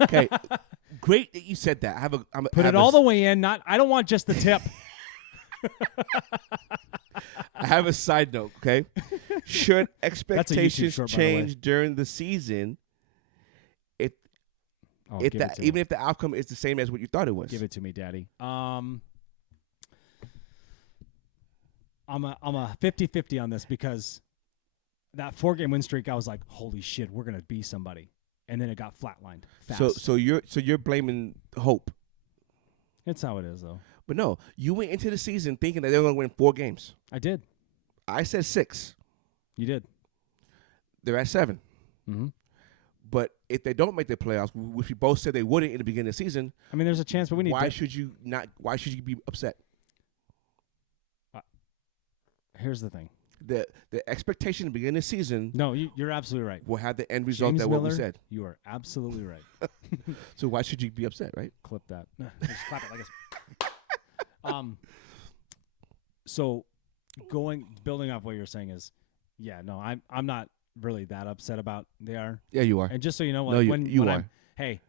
Okay. Great that you said that. Put it all the way in. I don't want just the tip. I have a side note, okay? Should expectations short, change during the season even if the outcome is the same as what you thought it was? Give it to me, Daddy. I'm a 50-50 on this because that 4-game win streak, I was like, holy shit, we're gonna be somebody. And then it got flatlined fast. So you're blaming hope. It's how it is, though. But no, you went into the season thinking that they were going to win 4 games. I did. I said 6. You did. They're at 7. Mm-hmm. But if they don't make the playoffs, which we both said they wouldn't in the beginning of the season, I mean, there's a chance, but we need. Why should you not? Why should you be upset? Here's the thing. the expectation at the beginning of the season No, you're absolutely right. will have the end result James that Miller, what we said. you are absolutely right. So why should you be upset, right? Clip that. Just clap it like this. So building off what you're saying is, yeah, no, I'm not really that upset about they are. Yeah, you are. And just so you know, No, you when are. hey,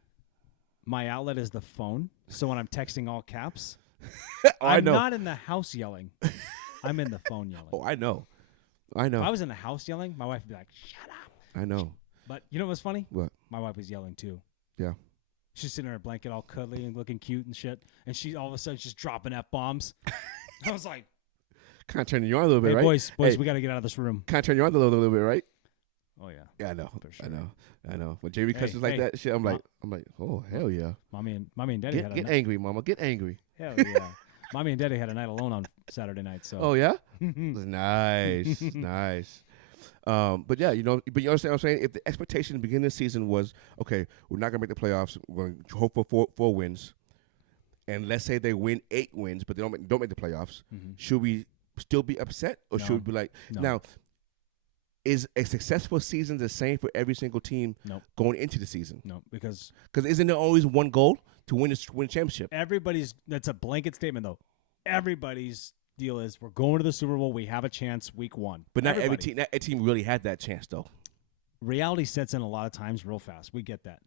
my outlet is the phone. So when I'm texting all caps, I know. I'm not in the house yelling. I'm in the phone yelling. Oh, I know. If I was in the house yelling, my wife would be like, "Shut up." I know. But you know what's funny? What? My wife was yelling too. Yeah. She's sitting in her blanket all cuddly and looking cute and shit. And she all of a sudden she's dropping F-bombs. I was like, Kind of turning you on a little bit, hey, right? boys, Hey. we got to get out of this room. Kind of turn you on a little bit, right? Oh, yeah. Yeah, I know. For sure. I know. When Jamie cusses like hey. that shit, I'm like, oh hell yeah. Mommy and Daddy had a Get angry, mama. Get angry. Hell yeah. Mommy and Daddy had a night alone on Saturday night. So. Oh yeah. Nice, nice. But yeah, but you understand what I'm saying? If the expectation at the beginning of the season was, okay, we're not gonna make the playoffs, we're gonna hope for four wins, and let's say they win 8 wins, but they don't make the playoffs, should we still be upset, or should we be like, now, is a successful season the same for every single team going into the season? No, because isn't there always one goal to win a championship? That's a blanket statement though. Everybody's deal is we're going to the Super Bowl. We have a chance week 1. But not every team really had that chance though. Reality sets in a lot of times real fast. We get that.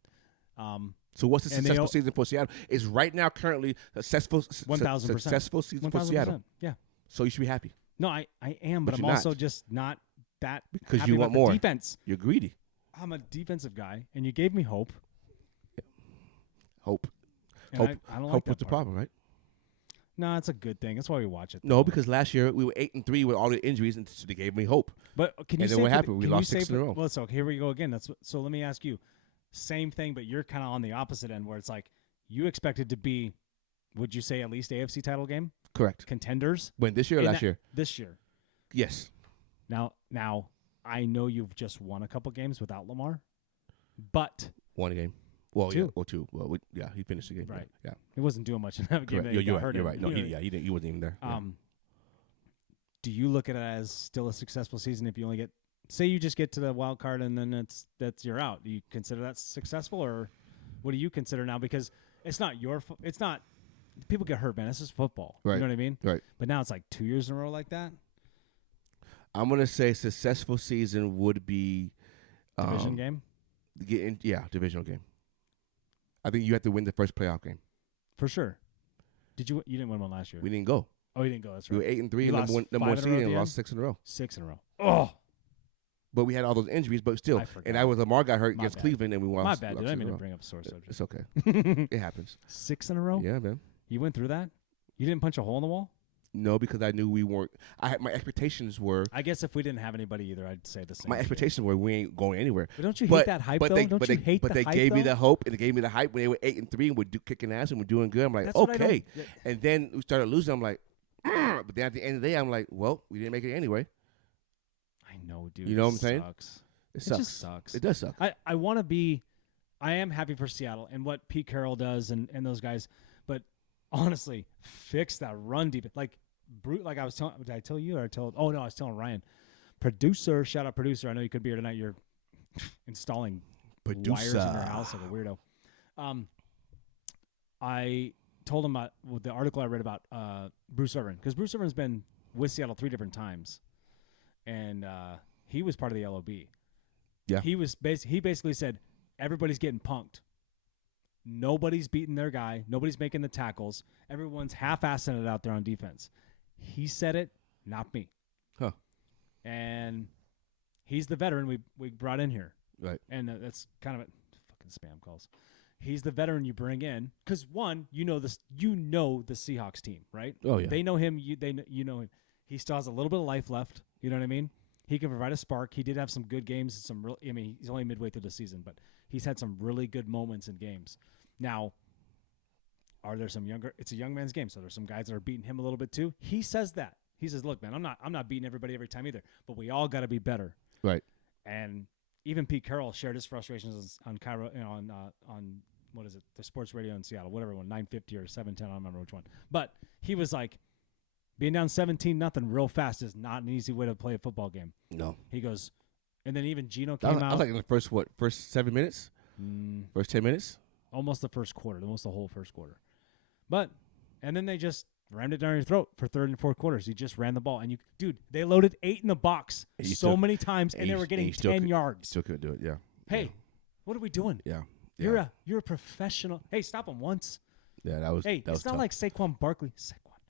So what's the successful season for Seattle? Is right now currently successful 1,000% successful season 1,000%. for Seattle. Yeah. So you should be happy. No, I am, but I'm also just not that because happy you want about more the defense. You're greedy. I'm a defensive guy, and you gave me hope. Hope. And Hope. I don't like hope that was the part. problem, right? No, it's a good thing. That's why we watch it. No, because last year we were 8-3 with all the injuries, and so they gave me hope. But can you? And then what happened? We lost 6 in a row. Well, so here we go again. So. Let me ask you, same thing, but you're kind of on the opposite end, where it's like you expected to be, would you say at least AFC title game Correct. contenders? When this year or last year? This year. Yes. Now, I know you've just won a couple games without Lamar, but one game. Well, 2. yeah, or 2. Well, he finished the game. Right. Yeah. He wasn't doing much in that game. Correct. You're right. No, he didn't. He wasn't even there. Do you look at it as still a successful season if you only get, say, you just get to the wild card and then you're out? Do you consider that successful, or what do you consider now? Because it's not it's not. People get hurt, man. This is football. Right. You know what I mean? Right. But now it's like 2 years in a row like that. I'm gonna say successful season would be Division game. Divisional game. I think you have to win the first playoff game. For sure. Did you? You didn't win one last year. We didn't go. Oh, you didn't go. That's right. We were 8-3, You number lost one 5 seed, in a row at and the lost end? 6 in a row. 6 in a row. Oh, But we had all those injuries, but still. I forgot. And I was Lamar got hurt My against bad. Cleveland, and we lost. my bad, lost dude. I 6 in didn't mean a to row. bring up sore subject. It's okay. It happens. 6 in a row. Yeah, man. You went through that. You didn't punch a hole in the wall. No, because I knew we weren't. My expectations were. I guess if we didn't have anybody either, I'd say the same. My shit. expectations were we ain't going anywhere. But don't you hate that hype though? Don't you hate the hype? But they gave me though? the hope, and they gave me the hype when they were 8-3 and we're kicking ass and we're doing good. I'm like, That's what I okay. don't- And then we started losing. I'm like, but then at the end of the day, I'm like, well, we didn't make it anyway. I know, dude. You know it what I'm saying? Sucks. It It sucks. just sucks. It does suck. I want to be. I am happy for Seattle and what Pete Carroll does and those guys, but honestly, fix that run defense. Like I was telling. Did I tell you or I told? Oh no, I was telling Ryan. Producer, shout out producer. I know you could be here tonight. You're installing wires in your house like a weirdo. I told him about the article I read about Bruce Irvin, because Bruce Irvin's been with Seattle 3 different times, and he was part of the LOB. Yeah, he was. He basically said everybody's getting punked. Nobody's beating their guy. Nobody's making the tackles. Everyone's half-assing it out there on defense. He said it, not me. Huh. And he's the veteran we brought in here. Right. And that's kind of fucking spam calls. He's the veteran you bring in because you know the Seahawks team, right? Oh yeah. They know him. You know him. He still has a little bit of life left. You know what I mean? He can provide a spark. He did have some good games. He's only midway through the season, but he's had some really good moments in games. Now, are there some younger? It's a young man's game, so there's some guys that are beating him a little bit too. He says that. He says, "Look, man, I'm not beating everybody every time either, but we all got to be better." Right. And even Pete Carroll shared his frustrations on Cairo, on what is it, the sports radio in Seattle, whatever one, 950 or 710, I don't remember which one. But he was like, being down 17-0 real fast is not an easy way to play a football game. No. He goes, and then even Gino came out. I was like in the first 7 minutes? First 10 minutes? Almost the first quarter, almost the whole first quarter. But, and then they just rammed it down your throat for third and fourth quarters. He just ran the ball. And they loaded 8 in the box many times, and they were getting 10 yards. Still couldn't do it, yeah. Hey, what are we doing? Yeah. You're a professional. Hey, stop him once. Yeah, that was Hey, that was it's not tough. like Saquon Barkley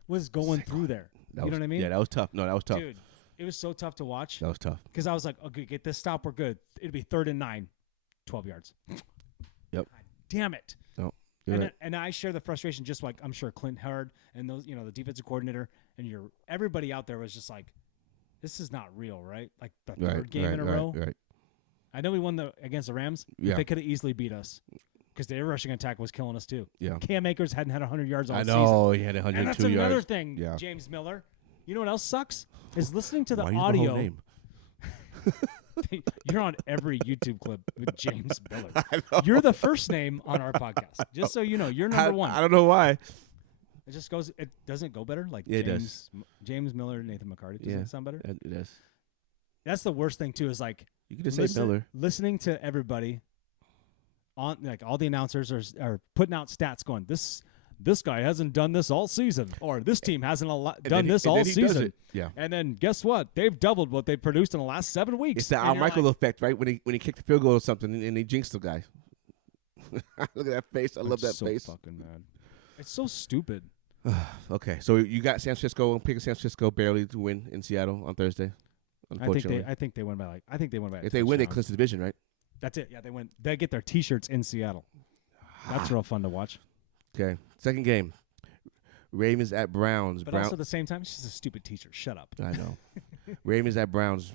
was going through there. You know what I mean? Yeah, that was tough. No, that was tough. Dude, it was so tough to watch. That was tough. Because I was like, okay, get this stop, we're good. It'd be 3rd and 9, 12 yards. Yep. God damn it. No. And I share the frustration just like I'm sure Clint Howard and those, the defensive coordinator and everybody out there was just like, this is not real, right? Like the third game in a row. Right. I know we won against the Rams, but they could have easily beat us because their rushing attack was killing us too. Yeah. Cam Akers hadn't had 100 yards all season. I know, he had 102 and that's yards. another thing, Yeah. James Miller. You know what else sucks? Is listening to the Why audio. use my whole name? You're on every YouTube clip with James Miller. You're the first name on our podcast. Just so you know, you're number one. I don't know why. It just goes. It doesn't go better. Like Yeah, it does. James Miller, Nathan McCarty. Doesn't it sound better? It does. That's the worst thing too. Is like You can just say Miller. listening to everybody on like all the announcers are putting out stats going this guy hasn't done this all season, or this team hasn't done this all season. Yeah. And then guess what? They've doubled what they produced in the last 7 weeks. It's the Al Michael effect, right? When he kicked the field goal or something and he jinxed the guy. Look at that face. I love that so face. Fucking mad. It's so stupid. Okay, so you got San Francisco. I'm picking San Francisco barely to win in Seattle on Thursday. Unfortunately, I think they win by if they win, they clinch the division, right? That's it. Yeah, they win. They get their T-shirts in Seattle. That's real fun to watch. Okay, second game. Ravens at Browns. But also at the same time, it's just a stupid T-shirt. Shut up. I know. Ravens at Browns.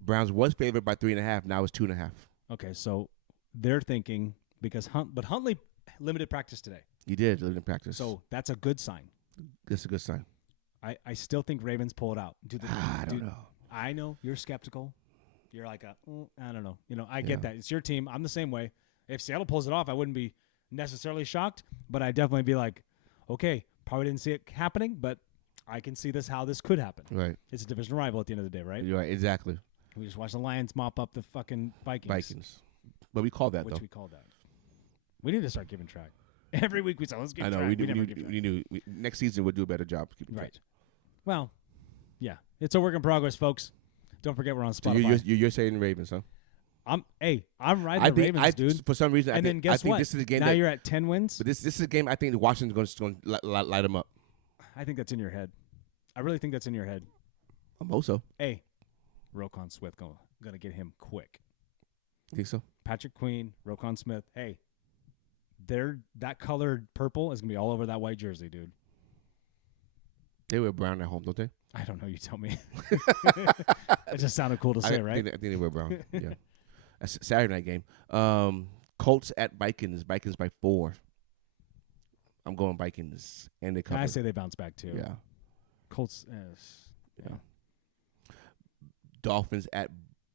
Browns was favored by 3.5. Now it's 2.5. Okay, so they're thinking because Huntley limited practice today. He did limited practice. So that's a good sign. That's a good sign. I still think Ravens pull it out. I don't know. I know you're skeptical. You're like I don't know. I get that. It's your team. I'm the same way. If Seattle pulls it off, I wouldn't be necessarily shocked, but I'd definitely be like, okay, probably didn't see it happening, but I can see how this could happen. Right. It's a division rival at the end of the day, right? You're right. Exactly. We just watched the Lions mop up the fucking Vikings. But we call that, Which though. we call that. We need to start keeping track. Every week we say, let's keep track. I know. We do. Next season, we'll do a better job keeping track. Right. Well, yeah. It's a work in progress, folks. Don't forget we're on Spotify. So you're saying Ravens, huh? I'm riding the Ravens, dude. For some reason, and then guess what? This is a game now you're at 10 wins. But this is a game I think Washington's going to light them up. I think that's in your head. I really think that's in your head. I'm also. Hey, Roquan Smith gonna get him quick. Think so? Patrick Queen, Roquan Smith. Hey, that colored purple is gonna be all over that white jersey, dude. They wear brown at home, don't they? I don't know. You tell me. It just sounded cool to say, right? I think they wear brown. Yeah. That's a Saturday night game. Colts at Vikings. Vikings by 4. I'm going Vikings, and they cover. I say they bounce back too. Yeah. Colts. Yeah. Dolphins at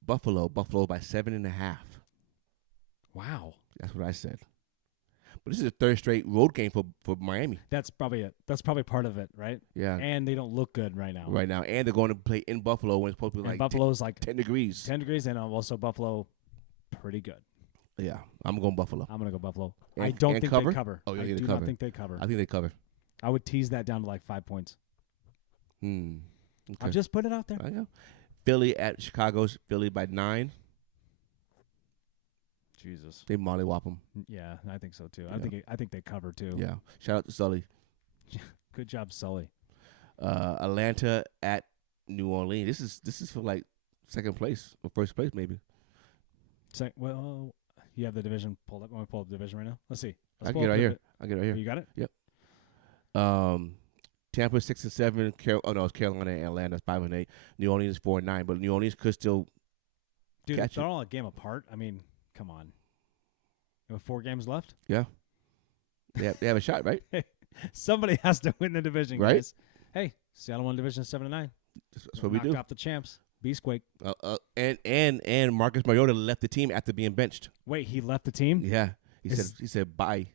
Buffalo. Buffalo by 7.5. Wow. That's what I said. But this is a third straight road game for Miami. That's probably it. That's probably part of it, right? Yeah. And they don't look good right now. Right now. And they're going to play in Buffalo when it's supposed to be and like Buffalo's like 10 degrees. 10 degrees, and also Buffalo pretty good. Yeah. I'm going Buffalo. I'm going to go Buffalo. And, I don't think cover? they cover. Oh, I do cover. not think they cover. I think they cover. I would tease that down to like 5 points. Okay. I'll just put it out there. I know. Philly at Chicago's. Philly by 9. Jesus. They mollywop them. Yeah, I think so too. Yeah. I think they cover too. Yeah. Shout out to Sully. Good job, Sully. Atlanta at New Orleans. This is for like second place or first place maybe. Well, you have the division pulled up. Want me to pull up the division right now? Let's see. I get it right here. I get it right here. You got it? Yep. Tampa 6-7. It's Carolina and Atlanta 5-8. New Orleans 4-9. But New Orleans could still Dude, catch they're it. all a game apart. I mean, come on. You have 4 games left? Yeah. They have a shot, right? Somebody has to win the division, Right? guys. Hey, Seattle won division 7-9. That's what we do. Knocked off the champs. Beastquake. And Marcus Mariota left the team after being benched. Wait, he left the team? Yeah. He said bye.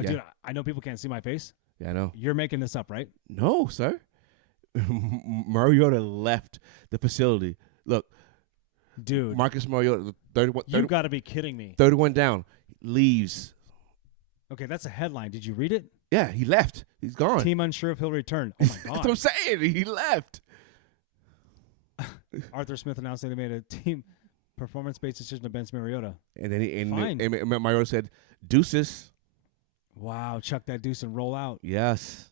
Yeah. Dude, I know people can't see my face. Yeah, I know. You're making this up, right? No, sir. Mariota left the facility. Look, Dude, Marcus Mariota, you got to be kidding me. 31 down, leaves. Okay, that's a headline. Did you read it? Yeah, he left. He's gone. Team unsure if he'll return. Oh, my God. That's what I'm saying. He left. Arthur Smith announced that they made a team performance-based decision to bench Mariota. And then Fine. and Mariota said, deuces. Wow, chuck that deuce and roll out. Yes.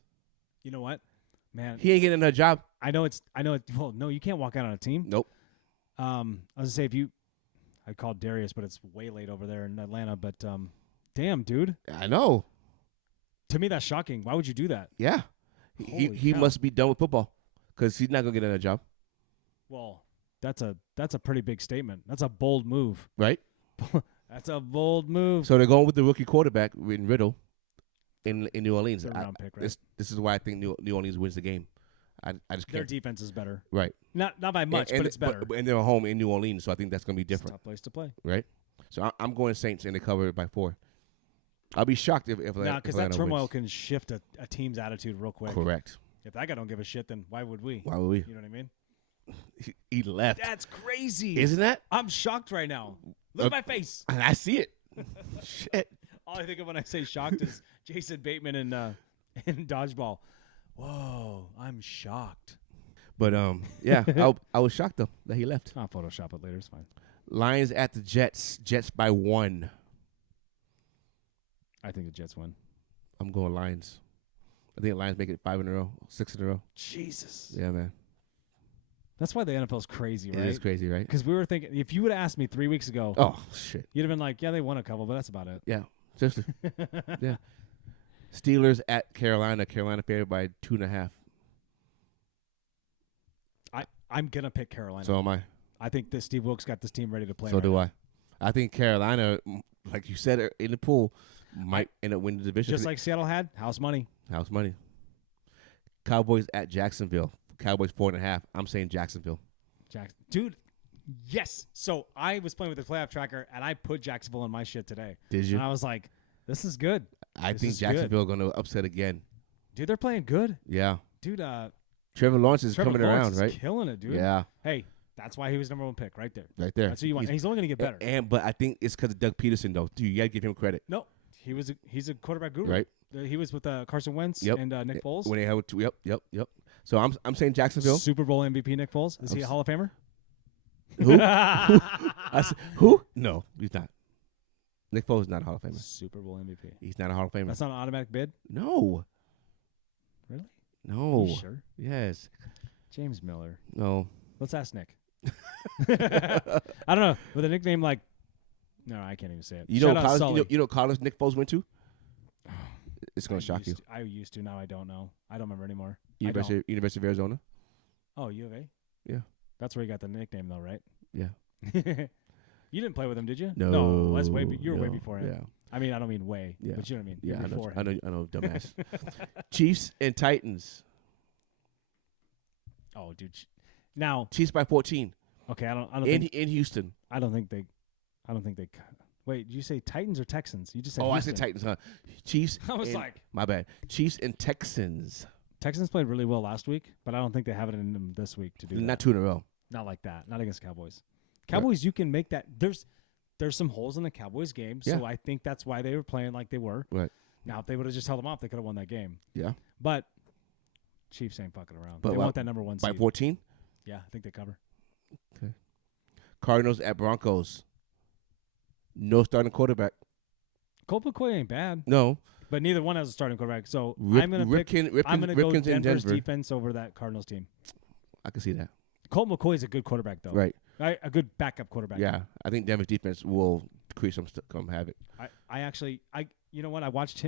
You know what? Man, He ain't getting another job. I know it. Well, no, you can't walk out on a team. Nope. I was gonna say I called Darius, but it's way late over there in Atlanta. But damn, dude, I know. to me that's shocking. Why would you do that? Yeah. Holy He cow. must be done with football because he's not going to get another job. Well, that's a pretty big statement. That's a bold move. Right? That's a bold move. So they're going with the rookie quarterback in Riddle in New Orleans. Third round pick, right? This is why I think New Orleans wins the game. I just Their can't. defense is better. Right. Not by much, but it's better. And they're home in New Orleans, so I think that's going to be It's a different. tough place to play. Right? So I'm going Saints, and they cover it by 4. I'll be shocked if Now, because Atlanta that turmoil wins. can shift a team's attitude real quick. Correct. If that guy don't give a shit, then why would we? Why would we? You know what I mean? He left. That's crazy. Isn't that? I'm shocked right now. Look at my face. And I see it. Shit. All I think of when I say shocked is Jason Bateman in Dodgeball. Whoa, I'm shocked. But yeah, I was shocked though that he left. I'll Photoshop it later. It's fine. Lions at the Jets. Jets by 1. I think the Jets win. I'm going Lions. I think Lions make it 5 in a row, 6 in a row. Jesus. Yeah, man. That's why the NFL's crazy, right? It is crazy, right? Because we were thinking, if you would have asked me 3 weeks ago, Oh shit. you'd have been like, yeah, they won a couple, but that's about it. Yeah, seriously. Yeah. Steelers at Carolina. Carolina favored by 2.5. I'm going to pick Carolina. So am I. I think that Steve Wilkes got this team ready to play. So right do now. I. I think Carolina, like you said in the pool, might end up winning the division. Just like Seattle had, house money. House money. Cowboys at Jacksonville. Cowboys 4.5. I'm saying Jacksonville. Dude, yes. So I was playing with the playoff tracker, and I put Jacksonville in my shit today. Did you? And I was like, this is good. I This think is Jacksonville going to upset again. Dude, they're playing good. Yeah. Dude, Trevor Lawrence is Trevor coming Lawrence around, is right? killing it, dude. Yeah. Hey, that's why he was number 1 pick right there. Right there. That's who you want. And he's only going to get better. But I think it's because of Doug Peterson, though. Dude, you got to give him credit. No, he's a quarterback guru. Right. He was with Carson Wentz Yep. and Nick Foles. When they have yep. So I'm saying Jacksonville. Super Bowl MVP Nick Foles. Is he a Hall of Famer? Who? Who? No, he's not. Nick Foles is not a Hall of Famer. Super Bowl MVP. He's not a Hall of Famer. That's not an automatic bid? No. Really? No. You sure? Yes. James Miller. No. Let's ask Nick. I don't know. With a nickname like, no, I can't even say it. You Shout know out college. Sully. You know college Nick Foles went to. It's gonna shock you. I used to. Now I don't know. I don't remember anymore. University of Arizona. Oh, U of A? Yeah. That's where you got the nickname, though, right? Yeah. You didn't play with him, did you? No. That's way. You were way no, before him. Yeah. I mean, I don't mean way, Yeah. but you know what I mean. Yeah. You're before I him. know. Dumbass. Chiefs and Titans. Oh, dude. Now, Chiefs by 14. okay, I don't In think Houston. I don't think they. Wait, did you say Titans or Texans? You just said. Oh, Houston. I said Titans, huh? Chiefs. I was and- like, my bad. Chiefs and Texans. Texans played really well last week, but I don't think they have it in them this week to do Not that. 2 in a row. Not like that. Not against Cowboys. Cowboys, you can make that. There's some holes in the Cowboys game, so Yeah. I think that's why they were playing like they were. Right. Now, if they would have just held them off, they could have won that game. Yeah. But Chiefs ain't fucking around. But They what, want that number 1 By seed. 14. Yeah, I think they cover. Cardinals at Broncos. No starting quarterback. Colt McCoy ain't bad, No. but neither one has a starting quarterback. So Rip- I'm gonna pick. Ripken- I'm gonna Ripken's go in Denver's Denver. defense over that Cardinals team. I can see that. Colt McCoy is a good quarterback, though. Right. A good backup quarterback. Yeah. I think Denver's defense will create some havoc. I actually you know what, I watched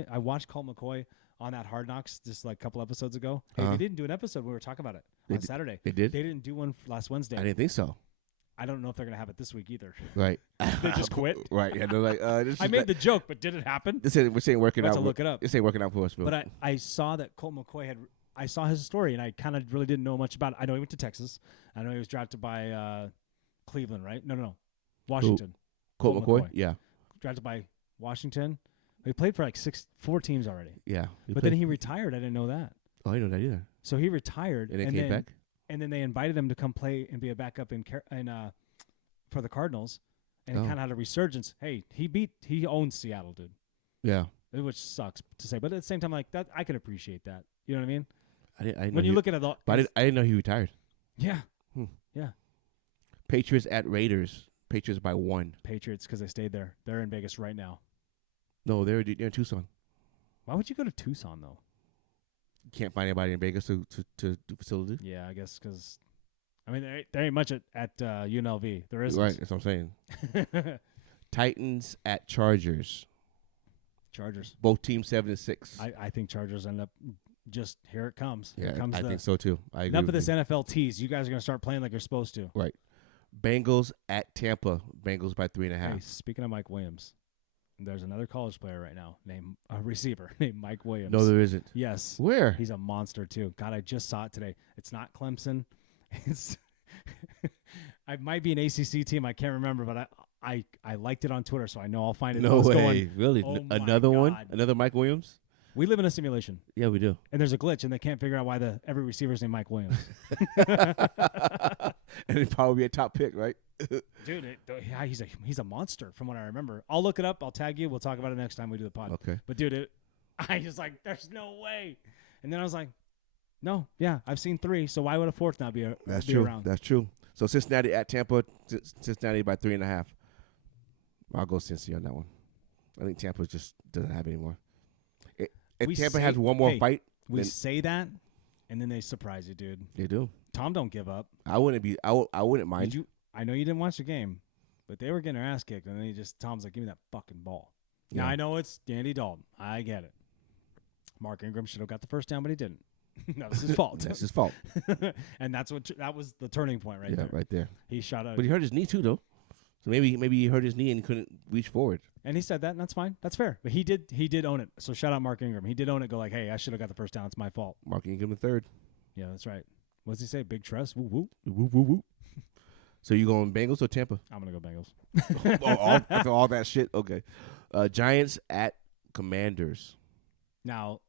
Colt McCoy on that Hard Knocks just like a couple episodes ago. Hey, Uh-huh. they didn't do an episode. We were talking about it They on did- Saturday. They did? They didn't do one last Wednesday. I didn't think so. I don't know if they're gonna have it this week either. Right. They just quit. Right. Yeah. They're like, I made the joke, but did it happen? This ain't working I out. have to look it up. This ain't working out for us, bro. But I saw that Colt McCoy I saw his story, and I kind of really didn't know much about it. I know he went to Texas. I know he was drafted by Cleveland, right? No. Washington. Colt McCoy? Yeah. Drafted by Washington. He played for like 4 teams already. Yeah. But then he retired. I didn't know that. Oh, I didn't know that either. So he retired. And then came back? And then they invited him to come play and be a backup for the Cardinals. And he kind of had a resurgence. Hey, he owns Seattle, dude. Yeah. Which sucks to say. But at the same time, like that, I can appreciate that. You know what I mean? I didn't when you look at it, but I didn't know he retired. Yeah. Yeah. Patriots at Raiders. Patriots by 1. Patriots, because they stayed there. They're in Vegas right now. No, they're in Tucson. Why would you go to Tucson, though? Can't find anybody in Vegas to do facility. Yeah, I guess because, I mean, there ain't much at UNLV. There isn't. Right, that's what I'm saying. Titans at Chargers. Chargers. Both teams 7-6. I think Chargers end up just, here it comes. Yeah, Here comes I think so too. I agree. Enough of with this you. NFL tease. You guys are going to start playing like you're supposed to. Right. Bengals at Tampa. Bengals by 3.5. Hey, speaking of Mike Williams, there's another college player right now named a receiver named Mike Williams. No, there isn't. Yes. Where? He's a monster too. God, I just saw it today. It's not Clemson. It's I might be an ACC team. I can't remember, but I liked it on Twitter, so I know I'll find it. No way. Going, Really? oh Another one? God. Another Mike Williams? We live in a simulation. Yeah, we do. And there's a glitch, and they can't figure out why every receiver's named Mike Williams. And it'd probably be a top pick, right? Dude, yeah, he's a monster from what I remember. I'll look it up. I'll tag you. We'll talk about it next time we do the pod. Okay. But dude, I was like, there's no way. And then I was like, no, yeah, I've seen 3. So why would a 4th not be around? That's true. So Cincinnati at Tampa. Cincinnati by 3.5. I'll go Cincy on that one. I think Tampa just doesn't have any more. If Tampa has one more fight, we say that, and then they surprise you, dude. They do. Tom don't give up. I wouldn't mind. I know you didn't watch the game, but they were getting their ass kicked, and then Tom's like, "Give me that fucking ball." Yeah. Now I know it's Andy Dalton. I get it. Mark Ingram should have got the first down, but he didn't. That was his fault. That's his fault. And that was the turning point right there. Yeah, right there. He shot out. But he hurt his knee too, though. So maybe he hurt his knee and couldn't reach forward. And he said that, and that's fine. That's fair. But he did own it. So shout out Mark Ingram. He did own it. Go like, hey, I should have got the first down. It's my fault. Mark Ingram the third. Yeah, that's right. What does he say? Big trust. Woo woo. Woo woo woo. So you going Bengals or Tampa? I'm gonna go Bengals. After all that shit, okay. Giants at Commanders. Now,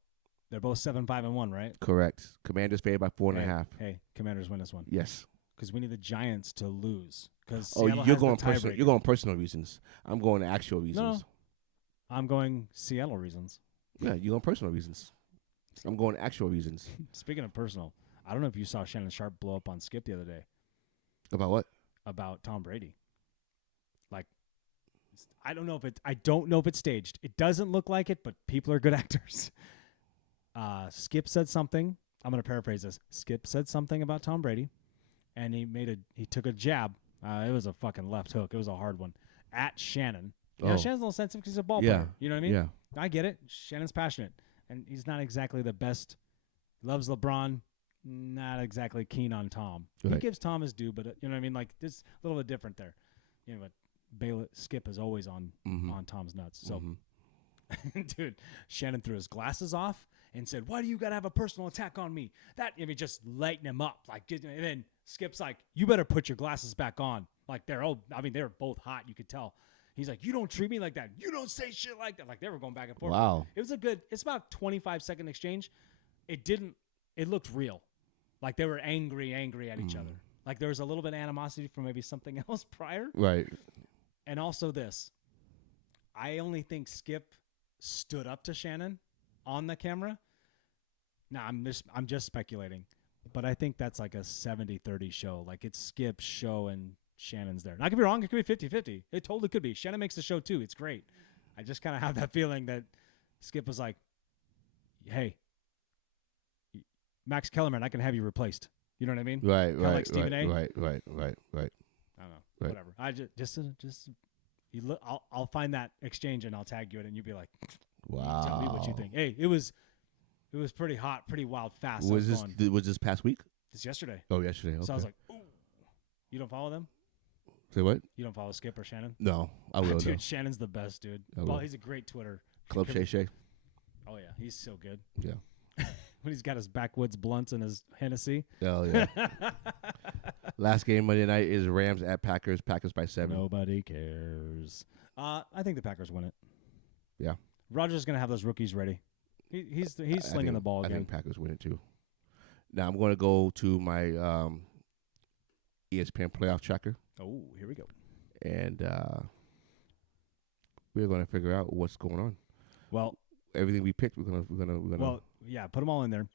they're both 7-5-1, right? Correct. Commanders favored by 4.5. Hey, Commanders win this one. Yes. Because we need the Giants to lose. You're going personal reasons. I'm going actual reasons. No, I'm going Seattle reasons. Yeah, you're going personal reasons. I'm going actual reasons. Speaking of personal, I don't know if you saw Shannon Sharp blow up on Skip the other day. About what? About Tom Brady. Like, I don't know if it's staged. It doesn't look like it, but people are good actors. Skip said something. I'm going to paraphrase this. Skip said something about Tom Brady, and he took a jab. It was a fucking left hook. It was a hard one at Shannon. You know, Shannon's a little sensitive because he's a ball player. You know what I mean? Yeah. I get it. Shannon's passionate, and he's not exactly the best. Loves LeBron. Not exactly keen on Tom. Right. He gives Tom his due, but you know what I mean? Like, this a little bit different there. You know, but Skip is always on Tom's nuts. So, dude, Shannon threw his glasses off and said, "Why do you gotta have a personal attack on me?" Just lighting him up. Like, and then Skip's like, "You better put your glasses back on." Like, they were both hot. You could tell. He's like, "You don't treat me like that. You don't say shit like that." Like, they were going back and forth. Wow. It's about a 25-second exchange. It looked real. Like, they were angry at each other. Like, there was a little bit of animosity from maybe something else prior. Right. And also this. I only think Skip stood up to Shannon on the camera. Now, I'm just speculating. But I think that's like a 70-30 show. Like, it's Skip's show and Shannon's there. Not going to be wrong. It could be 50-50. It totally could be. Shannon makes the show, too. It's great. I just kind of have that feeling that Skip was like, hey, Max Kellerman, I can have you replaced. You know what I mean? Right, Kinda like Stephen A. Right. I don't know. Right. Whatever. I just you look. I'll find that exchange and I'll tag you in, and you'll be like, wow. Tell me what you think. Hey, it was pretty hot, pretty wild, fast. Was this past week? This yesterday. Oh, yesterday. Okay. So I was like, ooh. You don't follow them? Say what? You don't follow Skip or Shannon? No, I will. Dude, Shannon's the best, dude. Well, he's a great Twitter. Club Shay Shay. Oh yeah, he's so good. Yeah. When he's got his backwoods blunts and his Hennessy. Oh, yeah. Last game Monday night is Rams at Packers. Packers by 7. Nobody cares. I think the Packers win it. Yeah. Rodgers is gonna have those rookies ready. He's slinging the ball I again. think Packers win it too. Now I'm going to go to my ESPN playoff tracker, Oh, here we go. and we're going to figure out what's going on. Well, Everything we picked, we're gonna. well, yeah, put them all in there.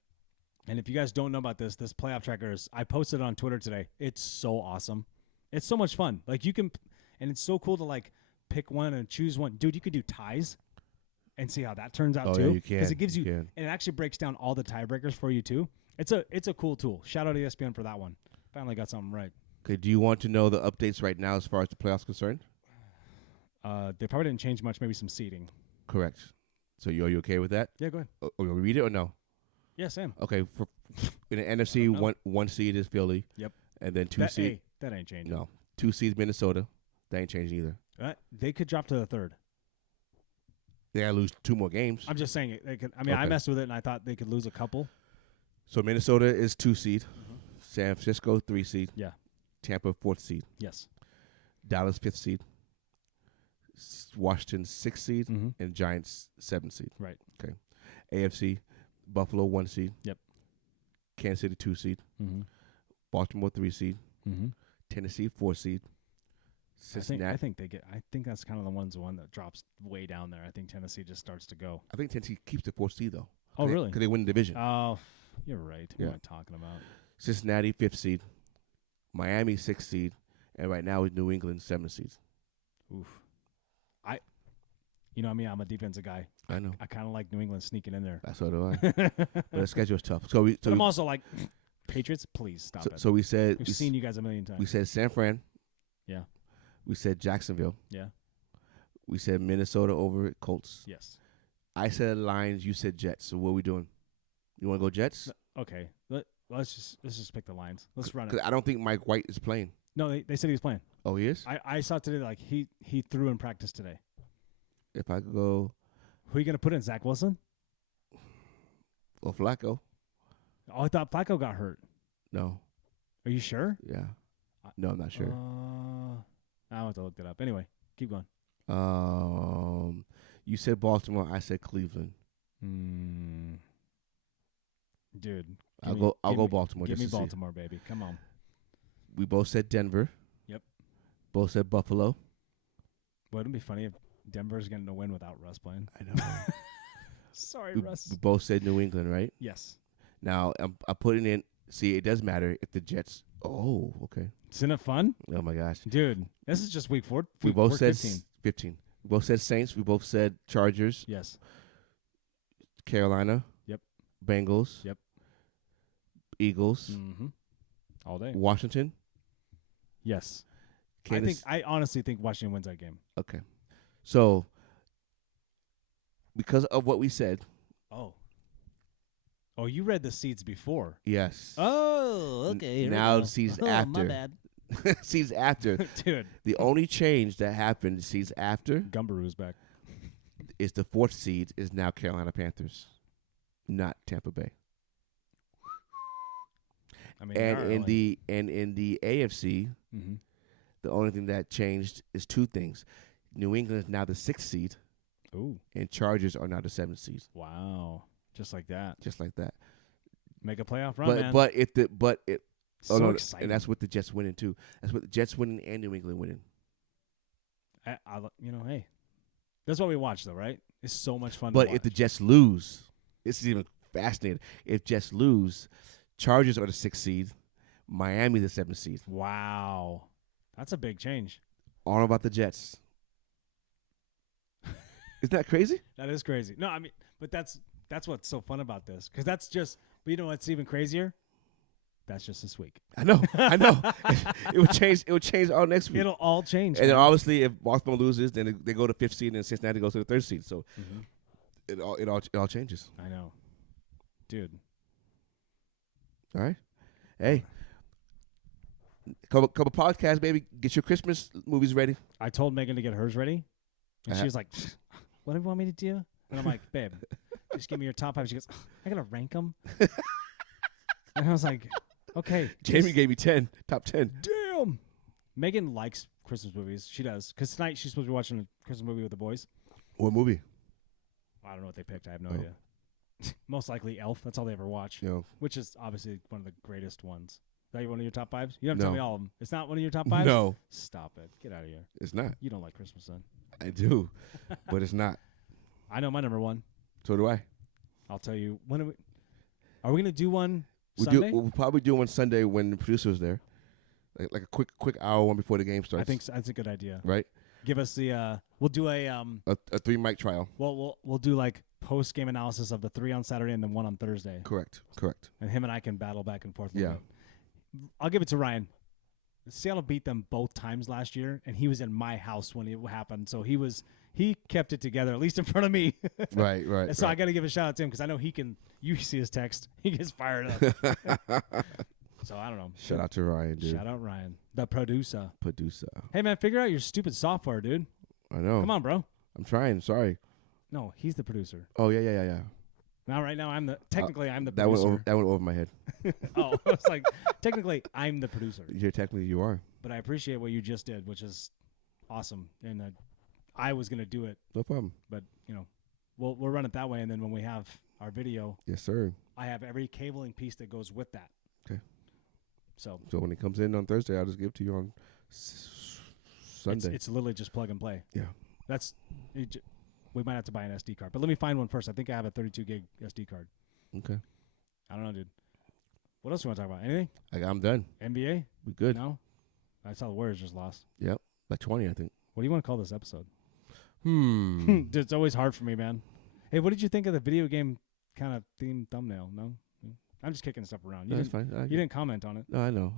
And if you guys don't know about this playoff tracker I posted it on Twitter today. It's so awesome. It's so much fun. Like you can, and it's so cool to like pick one and choose one. Dude, you could do ties and see how that turns out too. Yeah, you can. Because it gives you, can. and it actually breaks down all the tiebreakers for you too. It's a cool tool. Shout out to ESPN for that one. Finally got something right. Okay, do you want to know the updates right now as far as the playoffs concerned? They probably didn't change much. Maybe some seating. Correct. So are you okay with that? Yeah, go ahead. Or you read it or no? Yeah, Sam. Okay, for in the NFC, one seed is Philly. Yep. And then two seed. That ain't changing. No, 2 seeds Minnesota. That ain't changing either. They could drop to the third. They gotta lose 2 more games. I'm just saying it. They could. I mean, I Okay. messed with it and I thought they could lose a couple. So Minnesota is 2 seed. San Francisco 3 seed. Yeah. Tampa 4th seed. Yes. Dallas 5th seed. Washington 6th seed. Mm-hmm. And Giants 7th seed. Right. Okay. AFC Buffalo 1 seed. Yep. Kansas City 2 seed. Mm-hmm. Baltimore 3 seed. Mm-hmm. Tennessee 4 seed. Cincinnati. I think that's kind of the one that drops way down there. I think Tennessee just starts to go. I think Tennessee keeps the 4th seed though. Oh, really? Because they win the division. Oh, you're right. What Yeah. am I talking about? Cincinnati 5th seed. Miami 6th seed. And right now is New England 7th seed. Oof. I'm a defensive guy. I know. I kind of like New England sneaking in there. That's what do I. But the schedule's tough. So I'm also like, Patriots, please stop it. So we said We've seen you guys a million times. we said San Fran. Yeah. We said Jacksonville. Yeah. We said Minnesota over at Colts. Yes. I said Lions. You said Jets. So what are we doing? You want to go Jets? Okay. Let's just pick the lines. Let's run it. Because I don't think Mike White is playing. No, they said he was playing. Oh, he is? I saw today like he threw in practice today. If I could go, Who are you gonna put in? Zach Wilson? well, Flacco. Oh, I thought Flacco got hurt. No. Are you sure? Yeah. No, I'm not sure. I'll have to look that up. Anyway, keep going. You said Baltimore. I said Cleveland. Dude, I'll go Baltimore. Give just me to see. Baltimore, baby. Come on. We both said Denver. Yep. Both said Buffalo. Wouldn't it be funny if Denver's going to win without Russ playing? I know. Sorry, we Russ. both said New England, right? Yes. Now I'm putting in. See, it does matter if the Jets. Oh, okay. Isn't it fun? Oh my gosh. Dude, this is just week 4. We both week said 15. 15. We both said Saints. We both said Chargers. Yes. Carolina. Yep. Bengals. Yep. Eagles. Mm-hmm. All day. Washington. Yes. Kansas. I honestly think Washington wins that game. Okay. So, because of what we said, Oh, you read the seeds before. yes. Oh, okay. Now the season after. My bad. Season after. Dude. The only change that happened season after Gumbaroo's back. is the 4th seed is now Carolina Panthers, not Tampa Bay. I mean, And in the AFC, mm-hmm. the only thing that changed is 2 things. New England is now the 6th seed, Ooh. and Chargers are now the 7th seed. Wow. Just like that. Just like that. Make a playoff run, man. So exciting. and that's with the Jets winning too. That's with the Jets winning and New England winning. Hey, that's what we watch, though, right? It's so much fun. But to watch. if the Jets lose, this is even fascinating. If Jets lose, Chargers are the 6th seed, Miami the 7th seed. Wow, that's a big change. All about the Jets. Isn't that crazy? That is crazy. No, I mean, but that's what's so fun about this, because that's just. But you know what's even crazier? That's just this week. I know. It would change. It would change all next week. It'll all change. And then man. obviously, if Baltimore loses, then they go to 5th seed, and Cincinnati goes to the 3rd seed. So it all changes. I know, dude. All right. Hey, couple podcasts, baby. Get your Christmas movies ready. I told Megan to get hers ready, and she was like, "What do you want me to do?" And I'm like, "Babe, just give me your top 5." She goes, "I gotta rank them." And I was like, "Okay." Jamie gave me 10, top 10. Damn. Megan likes Christmas movies. She does, because tonight she's supposed to be watching a Christmas movie with the boys. What movie? I don't know what they picked. I have no idea. Most likely Elf. That's all they ever watch, which is obviously one of the greatest ones. Is that one of your top 5s? You don't have to tell me all of them. It's not one of your top 5s? No. Stop it. Get out of here. It's not. You don't like Christmas, son. I do, but it's not. I know my number 1. So do I. I'll tell you. When are we going to do one Sunday? We'll probably do one Sunday when the producer's there. Like a quick hour one before the game starts. I think that's a good idea. Right? Give us the we'll do a 3-mic trial. We'll do like post-game analysis of the 3 on Saturday and then 1 on Thursday. Correct. And him and I can battle back and forth. Yeah. I'll give it to Ryan. Seattle beat them both times last year, and he was in my house when it happened. So he kept it together, at least in front of me. Right. And so I got to give a shout out to him because I know he can. You see his text, he gets fired up. So I don't know. Shout out to Ryan, dude. Shout out Ryan, the producer. Hey man, figure out your stupid software, dude. I know. Come on, bro. I'm trying. Sorry. No, he's the producer. Oh yeah. Now, right now, I'm the producer. That went over my head. Oh, it's like technically I'm the producer. Yeah, technically you are. But I appreciate what you just did, which is awesome. And I was gonna do it. No problem. But we'll run it that way, and then when we have our video, yes, sir. I have every cabling piece that goes with that. Okay. So when it comes in on Thursday, I'll just give it to you on Sunday. It's literally just plug and play. Yeah. We might have to buy an SD card, but let me find one first. I think I have a 32 gig SD card. Okay. I don't know, dude. What else do you want to talk about? Anything? I'm done. NBA? We good. No? I saw the Warriors just lost. Yep. Like 20, I think. What do you want to call this episode? Dude, it's always hard for me, man. Hey, what did you think of the video game kind of theme thumbnail? No? I'm just kicking stuff around. That's fine. You didn't comment on it. No, I know.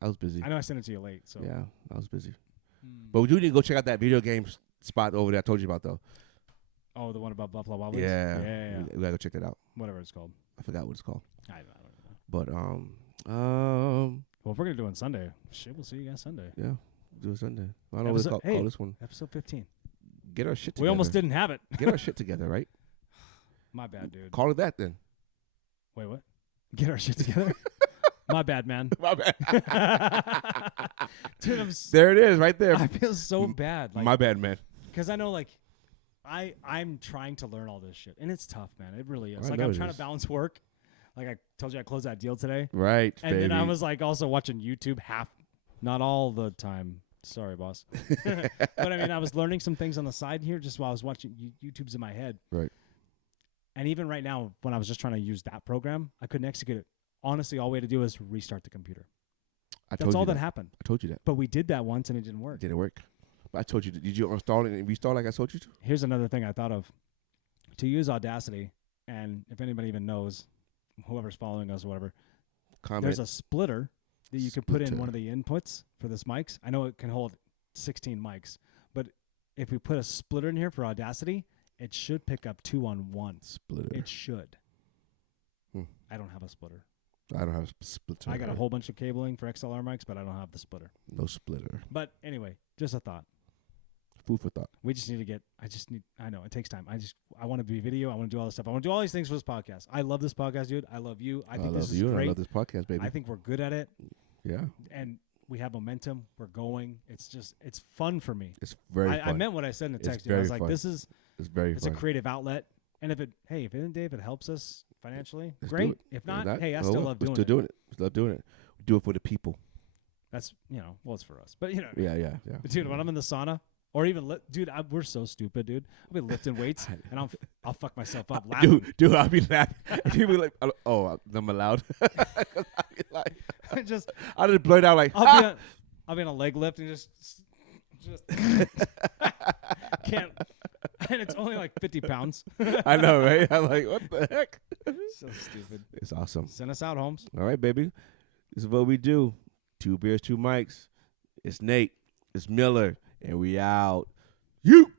I was busy. I know I sent it to you late. So yeah, I was busy. But we do need to go check out that video game spot over there I told you about, though. Oh, the one about Buffalo Wild Wings? Yeah. We gotta go check that out. Whatever it's called. I forgot what it's called. I don't know. But well, if we're gonna do it on Sunday, shit, we'll see you guys Sunday. Yeah, do it Sunday. I don't know what it's called this one. Episode 15. Get our shit together. We almost didn't have it. Get our shit together, right? My bad, dude. Call it that then. Wait, what? Get our shit together? My bad, man. My bad. Dude, there it is, right there. I feel so bad. My bad, man. Because I know, like, I'm trying to learn all this shit, and it's tough, man. It really is. I like, know I'm it trying is. to balance work. Like I told you, I closed that deal today. Right, and then I was like also watching YouTube not all the time. Sorry, boss. But I mean, I was learning some things on the side here just while I was watching YouTube's in my head. Right. And even right now, when I was just trying to use that program, I couldn't execute it. Honestly, all we had to do is restart the computer. That's all that happened. I told you that. But we did that once, and it didn't work. It didn't work. But I told you. Did you install it and restart like I told you to? Here's another thing I thought of. To use Audacity, and if anybody even knows, whoever's following us or whatever, there's a splitter that you can put in one of the inputs for this mics. I know it can hold 16 mics, but if we put a splitter in here for Audacity, it should pick up 2 on 1. Splitter. It should. I don't have a splitter. I don't have a splitter. I got a whole bunch of cabling for XLR mics, but I don't have the splitter. No splitter. But anyway, just a thought. Food for thought. We just need to I know, it takes time. I want to be video. I want to do all this stuff. I want to do all these things for this podcast. I love this podcast, dude. I love you. I think this is great. I love this podcast, baby. I think we're good at it. Yeah. And we have momentum. We're going. It's fun for me. It's very fun. I meant what I said in the text. I was like, fun. It's very fun. It's a creative outlet. And if it helps us financially, Let's great. do it. If not, hey, I still love doing it. We're still doing it. We love doing it. We do it for the people. That's, it's for us. But, Yeah. But, dude, when I'm in the sauna, or even, dude, we're so stupid, dude. I'll be lifting weights, and I'll fuck myself up laughing. Dude, I'll be laughing. People like, oh, I'm allowed. I'll just blurt out like, I'll be on a leg lift and just can't. And it's only like 50 pounds. I know, right? I'm like, what the heck? So stupid. It's awesome. Send us out, Holmes. All right, baby. This is what we do. 2 beers, 2 mics. It's Nate. It's Miller. And we out. You.